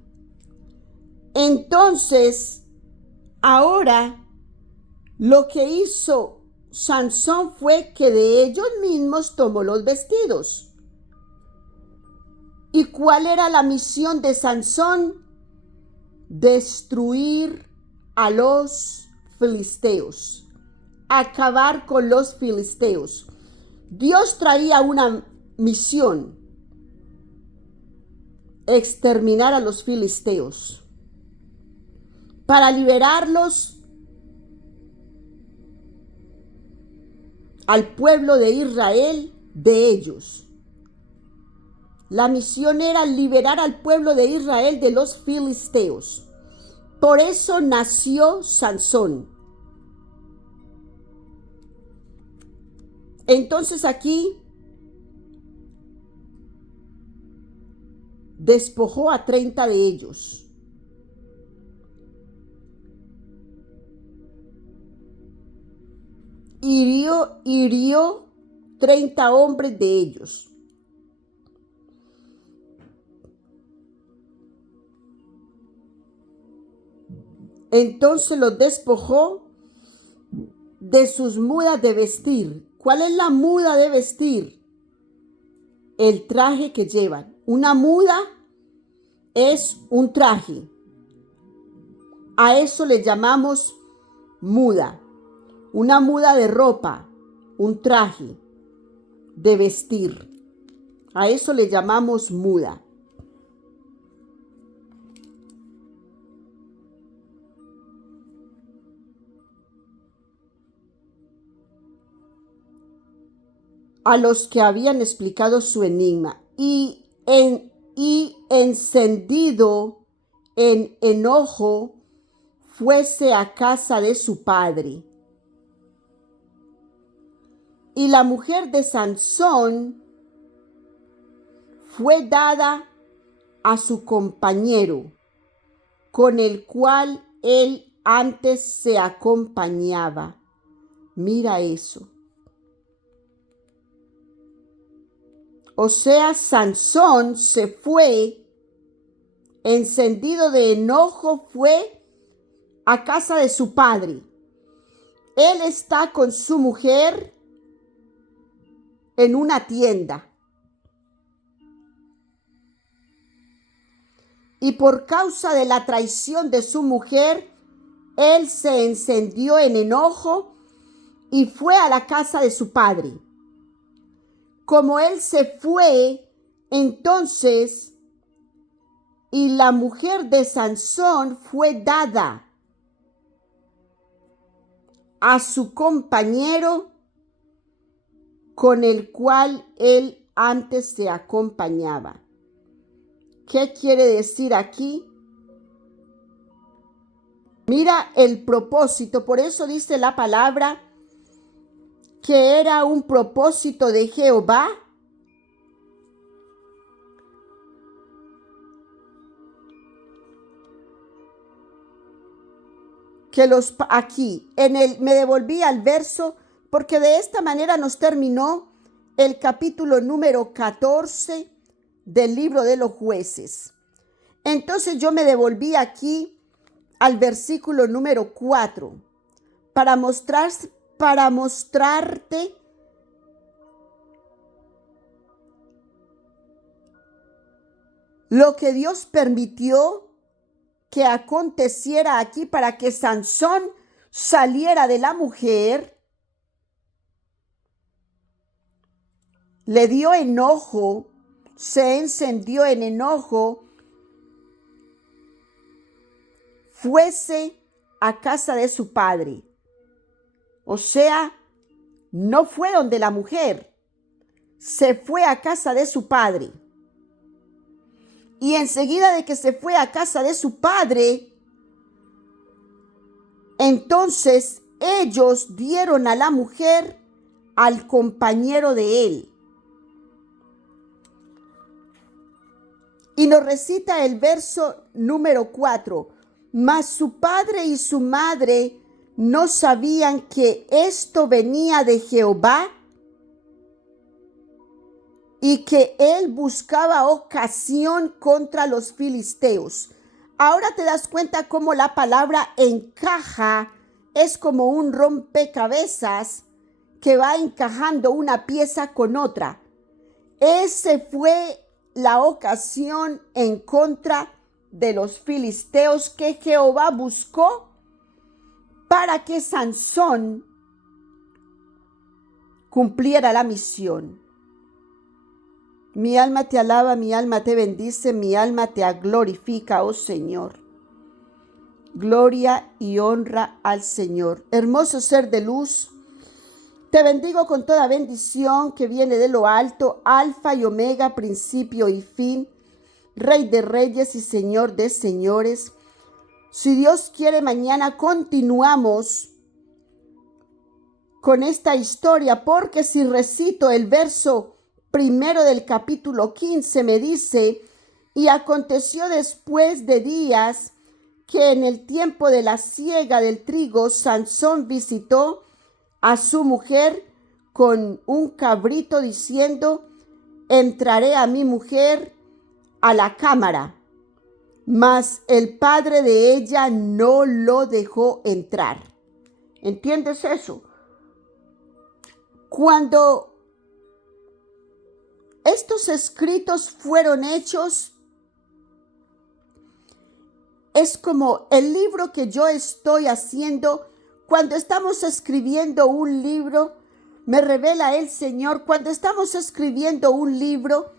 Entonces, ahora lo que hizo Sansón fue que de ellos mismos tomó los vestidos. ¿Y cuál era la misión de Sansón? Destruir a los filisteos, acabar con los filisteos. Dios traía una misión: exterminar a los filisteos, para liberarlos al pueblo de Israel de ellos. La misión era liberar al pueblo de Israel de los filisteos. Por eso nació Sansón. Entonces aquí despojó a 30 de ellos. Hirió 30 hombres de ellos. Entonces los despojó de sus mudas de vestir. ¿Cuál es la muda de vestir? El traje que llevan. Una muda es un traje. A eso le llamamos muda. Una muda de ropa, un traje de vestir. A eso le llamamos muda. a los que habían explicado su enigma y encendido en enojo, fuese a casa de su padre. Y la mujer de Sansón fue dada a su compañero, con el cual él antes se acompañaba. Mira eso. O sea, Sansón se fue, encendido de enojo, fue a casa de su padre. Él está con su mujer en una tienda. Y por causa de la traición de su mujer, él se encendió en enojo y fue a la casa de su padre. Como él se fue, entonces, y la mujer de Sansón fue dada a su compañero, con el cual él antes se acompañaba. ¿Qué quiere decir aquí? Mira el propósito, por eso dice la palabra que era un propósito de Jehová que me devolví al verso, porque de esta manera nos terminó el capítulo número 14 del libro de los Jueces. Entonces yo me devolví aquí al versículo número 4 para mostrarte lo que Dios permitió que aconteciera aquí para que Sansón saliera de la mujer. Le dio enojo, se encendió en enojo, fuese a casa de su padre. O sea, no fue donde la mujer, se fue a casa de su padre. Y enseguida de que se fue a casa de su padre, entonces ellos dieron a la mujer al compañero de él. Y nos recita el verso número 4. Mas su padre y su madre no sabían que esto venía de Jehová y que él buscaba ocasión contra los filisteos. Ahora te das cuenta cómo la palabra encaja, es como un rompecabezas que va encajando una pieza con otra. Ese fue la ocasión en contra de los filisteos que Jehová buscó para que Sansón cumpliera la misión. Mi alma te alaba, mi alma te bendice, mi alma te glorifica, oh Señor. Gloria y honra al Señor. Hermoso ser de luz, te bendigo con toda bendición que viene de lo alto, Alfa y Omega, principio y fin, Rey de reyes y Señor de señores. Si Dios quiere, mañana continuamos con esta historia, porque si recito el verso primero del capítulo 15, me dice: y aconteció después de días que en el tiempo de la siega del trigo, Sansón visitó a su mujer con un cabrito, diciendo: entraré a mi mujer a la cámara. Mas el padre de ella no lo dejó entrar. ¿Entiendes eso? Cuando estos escritos fueron hechos, es como el libro que yo estoy haciendo. Cuando estamos escribiendo un libro, me revela el Señor, cuando estamos escribiendo un libro,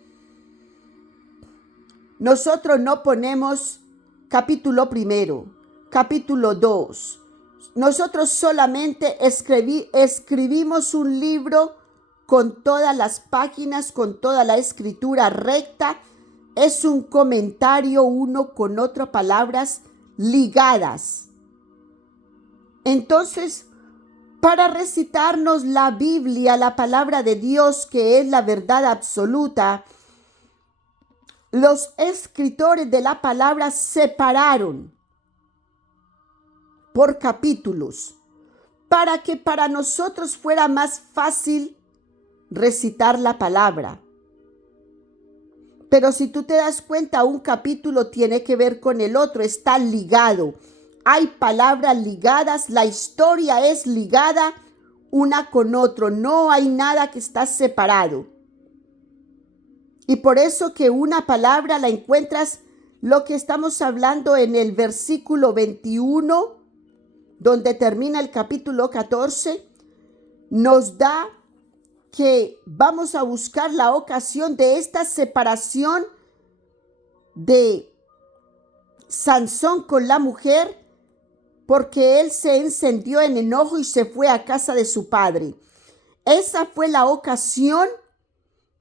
nosotros no ponemos capítulo primero, capítulo 2. Nosotros solamente escribimos un libro con todas las páginas, con toda la escritura recta. Es un comentario uno con otro, palabras ligadas. Entonces, para recitarnos la Biblia, la palabra de Dios, que es la verdad absoluta, los escritores de la palabra separaron por capítulos para que para nosotros fuera más fácil recitar la palabra. Pero si tú te das cuenta, un capítulo tiene que ver con el otro, está ligado. Hay palabras ligadas, la historia es ligada una con otro, no hay nada que está separado. Y por eso que una palabra la encuentras, lo que estamos hablando en el versículo 21, donde termina el capítulo 14, nos da que vamos a buscar la ocasión de esta separación de Sansón con la mujer, porque él se encendió en enojo y se fue a casa de su padre. Esa fue la ocasión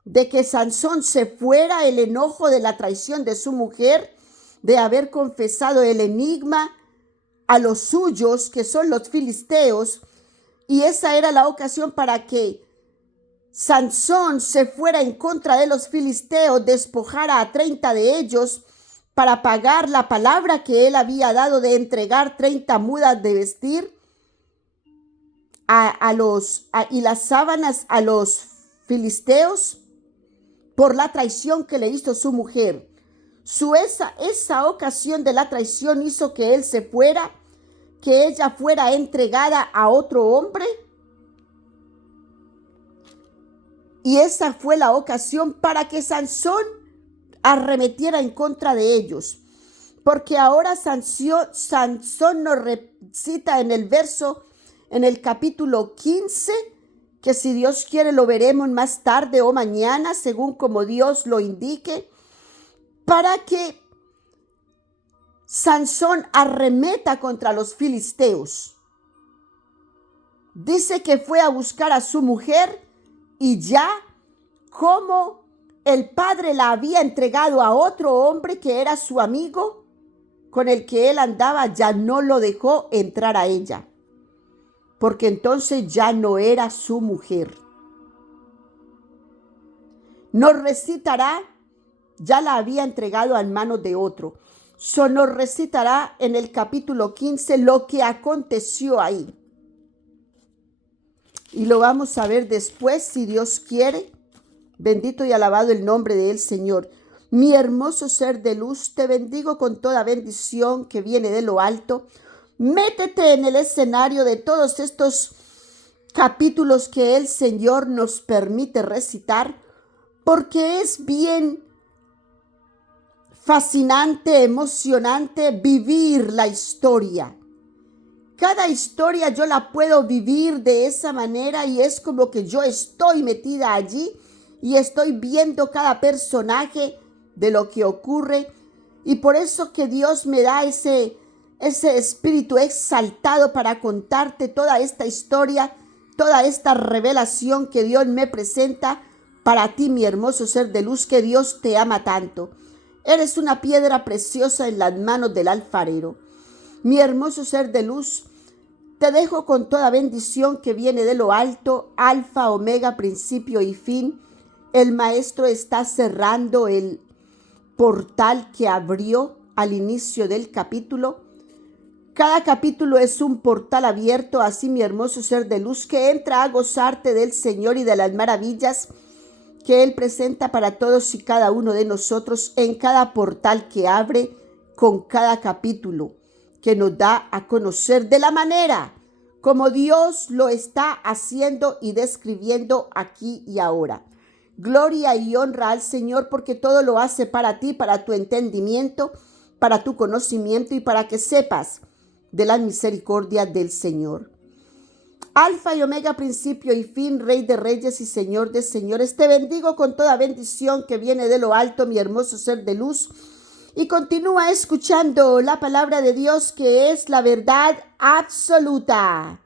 de que Sansón se fuera, el enojo de la traición de su mujer, de haber confesado el enigma a los suyos, que son los filisteos, y esa era la ocasión para que Sansón se fuera en contra de los filisteos, despojara a 30 de ellos para pagar la palabra que él había dado de entregar 30 mudas de vestir y las sábanas a los filisteos por la traición que le hizo su mujer. Esa ocasión de la traición hizo que él se fuera, que ella fuera entregada a otro hombre. Y esa fue la ocasión para que Sansón arremetiera en contra de ellos. Porque ahora Sansón nos recita en el capítulo 15, que si Dios quiere lo veremos más tarde o mañana, según como Dios lo indique, para que Sansón arremeta contra los filisteos. Dice que fue a buscar a su mujer y ya como el padre la había entregado a otro hombre que era su amigo, con el que él andaba, ya no lo dejó entrar a ella, porque entonces ya no era su mujer. Nos recitará, ya la había entregado a manos de otro. Nos recitará en el capítulo 15 lo que aconteció ahí. Y lo vamos a ver después, si Dios quiere. Bendito y alabado el nombre del Señor. Mi hermoso ser de luz, te bendigo con toda bendición que viene de lo alto. Métete en el escenario de todos estos capítulos que el Señor nos permite recitar, porque es bien fascinante, emocionante vivir la historia. Cada historia yo la puedo vivir de esa manera y es como que yo estoy metida allí y estoy viendo cada personaje de lo que ocurre. Y por eso que Dios me da ese espíritu exaltado para contarte toda esta historia, toda esta revelación que Dios me presenta para ti, mi hermoso ser de luz, que Dios te ama tanto. Eres una piedra preciosa en las manos del alfarero. Mi hermoso ser de luz, te dejo con toda bendición que viene de lo alto, alfa, omega, principio y fin. El maestro está cerrando el portal que abrió al inicio del capítulo. Cada capítulo es un portal abierto, así mi hermoso ser de luz, que entra a gozarte del Señor y de las maravillas que Él presenta para todos y cada uno de nosotros en cada portal que abre con cada capítulo, que nos da a conocer de la manera como Dios lo está haciendo y describiendo aquí y ahora. Gloria y honra al Señor, porque todo lo hace para ti, para tu entendimiento, para tu conocimiento y para que sepas de la misericordia del Señor. Alfa y omega, principio y fin, Rey de reyes y Señor de señores, te bendigo con toda bendición que viene de lo alto, mi hermoso ser de luz. Y continúa escuchando la palabra de Dios, que es la verdad absoluta.